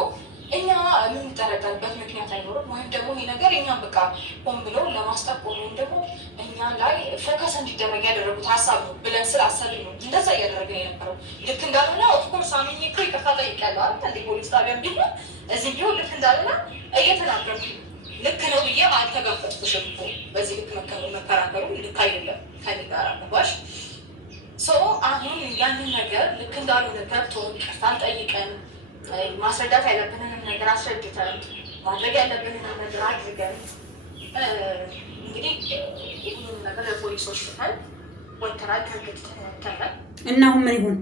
እኛ የምንጠረጠርበት ምክንያት አይኖርም። ወይም ደግሞ ይሄ ነገር እኛም በቃ ሆን ብለው ለማስጠቆም ወይም ደግሞ እኛ ላይ ፎከስ እንዲደረግ ያደረጉት ሀሳብ ነው ብለን ስላሰብን ነው እንደዛ እያደረግን የነበረው። ልክ እንዳልሆነ ኦፍኮርስ አምኜ እኮ ይቅርታ ጠይቄያለሁ አይደል? እንደ ፖሊስ ጣቢያ ቢሆን እዚህ ቢሆን ልክ እንዳልሆነ እየተናገርኩ ልክ ነው ብዬ አልተጋፈጥኩሽም እኮ በዚህ ልክ መከራከሩ ልክ አይደለም ከኔ ጋር አባሽ አሁን ያንን ነገር ልክ እንዳልሆነ ገብቶን ይቅርታን ጠይቀን ማስረዳት ያለብንን ነገር አስረድተን ማድረግ ያለብንን ነገር አድርገን እንግዲህ ሁሉም ነገር ለፖሊሶች ትተን ወጥተናል። ከህግ ተነተናል እና አሁን ምን ይሁን?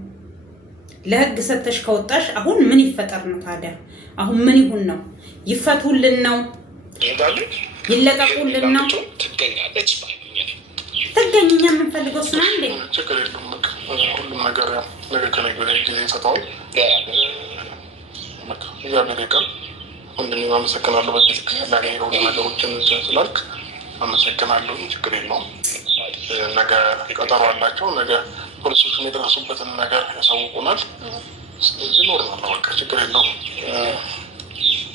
ለህግ ሰተሽ ከወጣሽ አሁን ምን ይፈጠር ነው ታዲያ? አሁን ምን ይሁን ነው? ይፈቱልን ነው? ይለቀቁልን ነው? ትገኛለች ትገኝኛ የምንፈልገው እሱን አንዴ ችግር የለውም። ሁሉም ነገር ነገ ከነገ ወዲያ ጊዜ ይሰጠዋል። እግዚአብሔር ይቀር። ወንድሜ አመሰግናለሁ። በዚህ ላገኘው ነገሮችን ስላልክ አመሰግናለሁ። ችግር የለውም። ነገ ቀጠሮ አላቸው። ነገ ፖሊሶቹን የደረሱበትን ነገር ያሳውቁናል። ስለዚህ ኖርማል ነው። በቃ ችግር የለውም።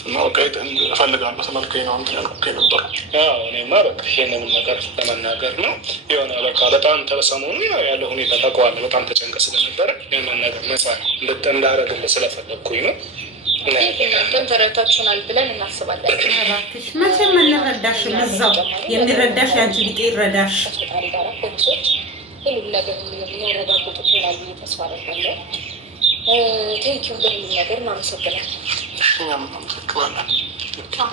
እና በቃ እፈልጋለሁ ስላልከኝ ነው እንትን ያልኩት ነበር። እኔማ በቃ ይሄንን ነገር ለመናገር ነው የሆነ በቃ በጣም ተበሰሙኑ ያለው ሁኔታ ታውቀዋለህ። በጣም ተጨንቀ ስለነበረ ያንን ነገር ነፃ እንዳረግልህ ስለፈለግኩኝ ነው። እናንተም ተረድታችሁናል ብለን እናስባለን። መቼም እንረዳሽም። እዛው የሚረዳሽ ያንቺ ቢጤ ይረዳሽ። ፈጣሪ ጋር ፖሊሶች ሁሉም ነገር የሚያረጋግጡት ይሆናል ብዬ ተስፋ አደርጋለሁ። ቴንኪው ለሁሉም ነገር እናመሰግናለን። እኛም እናመሰግናለን።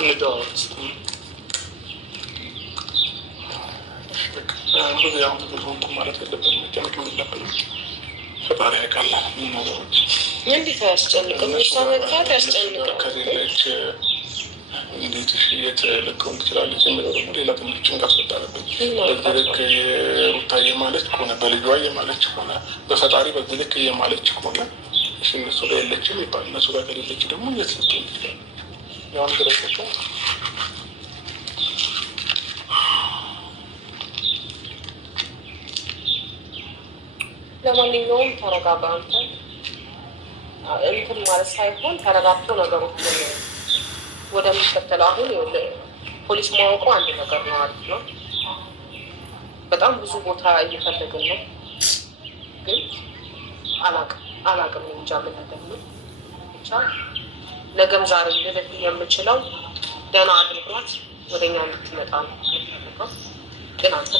እንደዋወል ብዙ ያው ብዙ ማለት የለብንም መጨነቅ የለብንም። ፈጣሪ ያውቃል ነገሮች እንዴት አያስጨንቅም? እሷ መግፋት ያስጨንቃል። ከሌለች እንዴት የት ልከውን ትችላለች የሚለው ደግሞ ሌላ ትልቅ ጭንቀት ፈጠረብኝ። በዚህ ልክ ሩታዬ ማለች ከሆነ በልጇ የማለች ከሆነ በፈጣሪ በዚህ ልክ የማለች ከሆነ እሺ እነሱ ጋር የለችም ይባል። እነሱ ጋር ከሌለች ደግሞ የት ልትሆን ትችላለች? ያሁን ግረቸው ለማንኛውም ተረጋጋ። አንተ እንትን ማለት ሳይሆን ተረጋግቶ ነገሮች ወደሚከተለው አሁን ፖሊስ ማወቁ አንድ ነገር ነው ማለት ነው። በጣም ብዙ ቦታ እየፈለግን ነው፣ ግን አላቅም እንጃ ምን እንደምን ብቻ ነገም ዛሬ ልልህ የምችለው ደህና አድርጓት ወደኛ እንድትመጣ ነው። ግን አንተ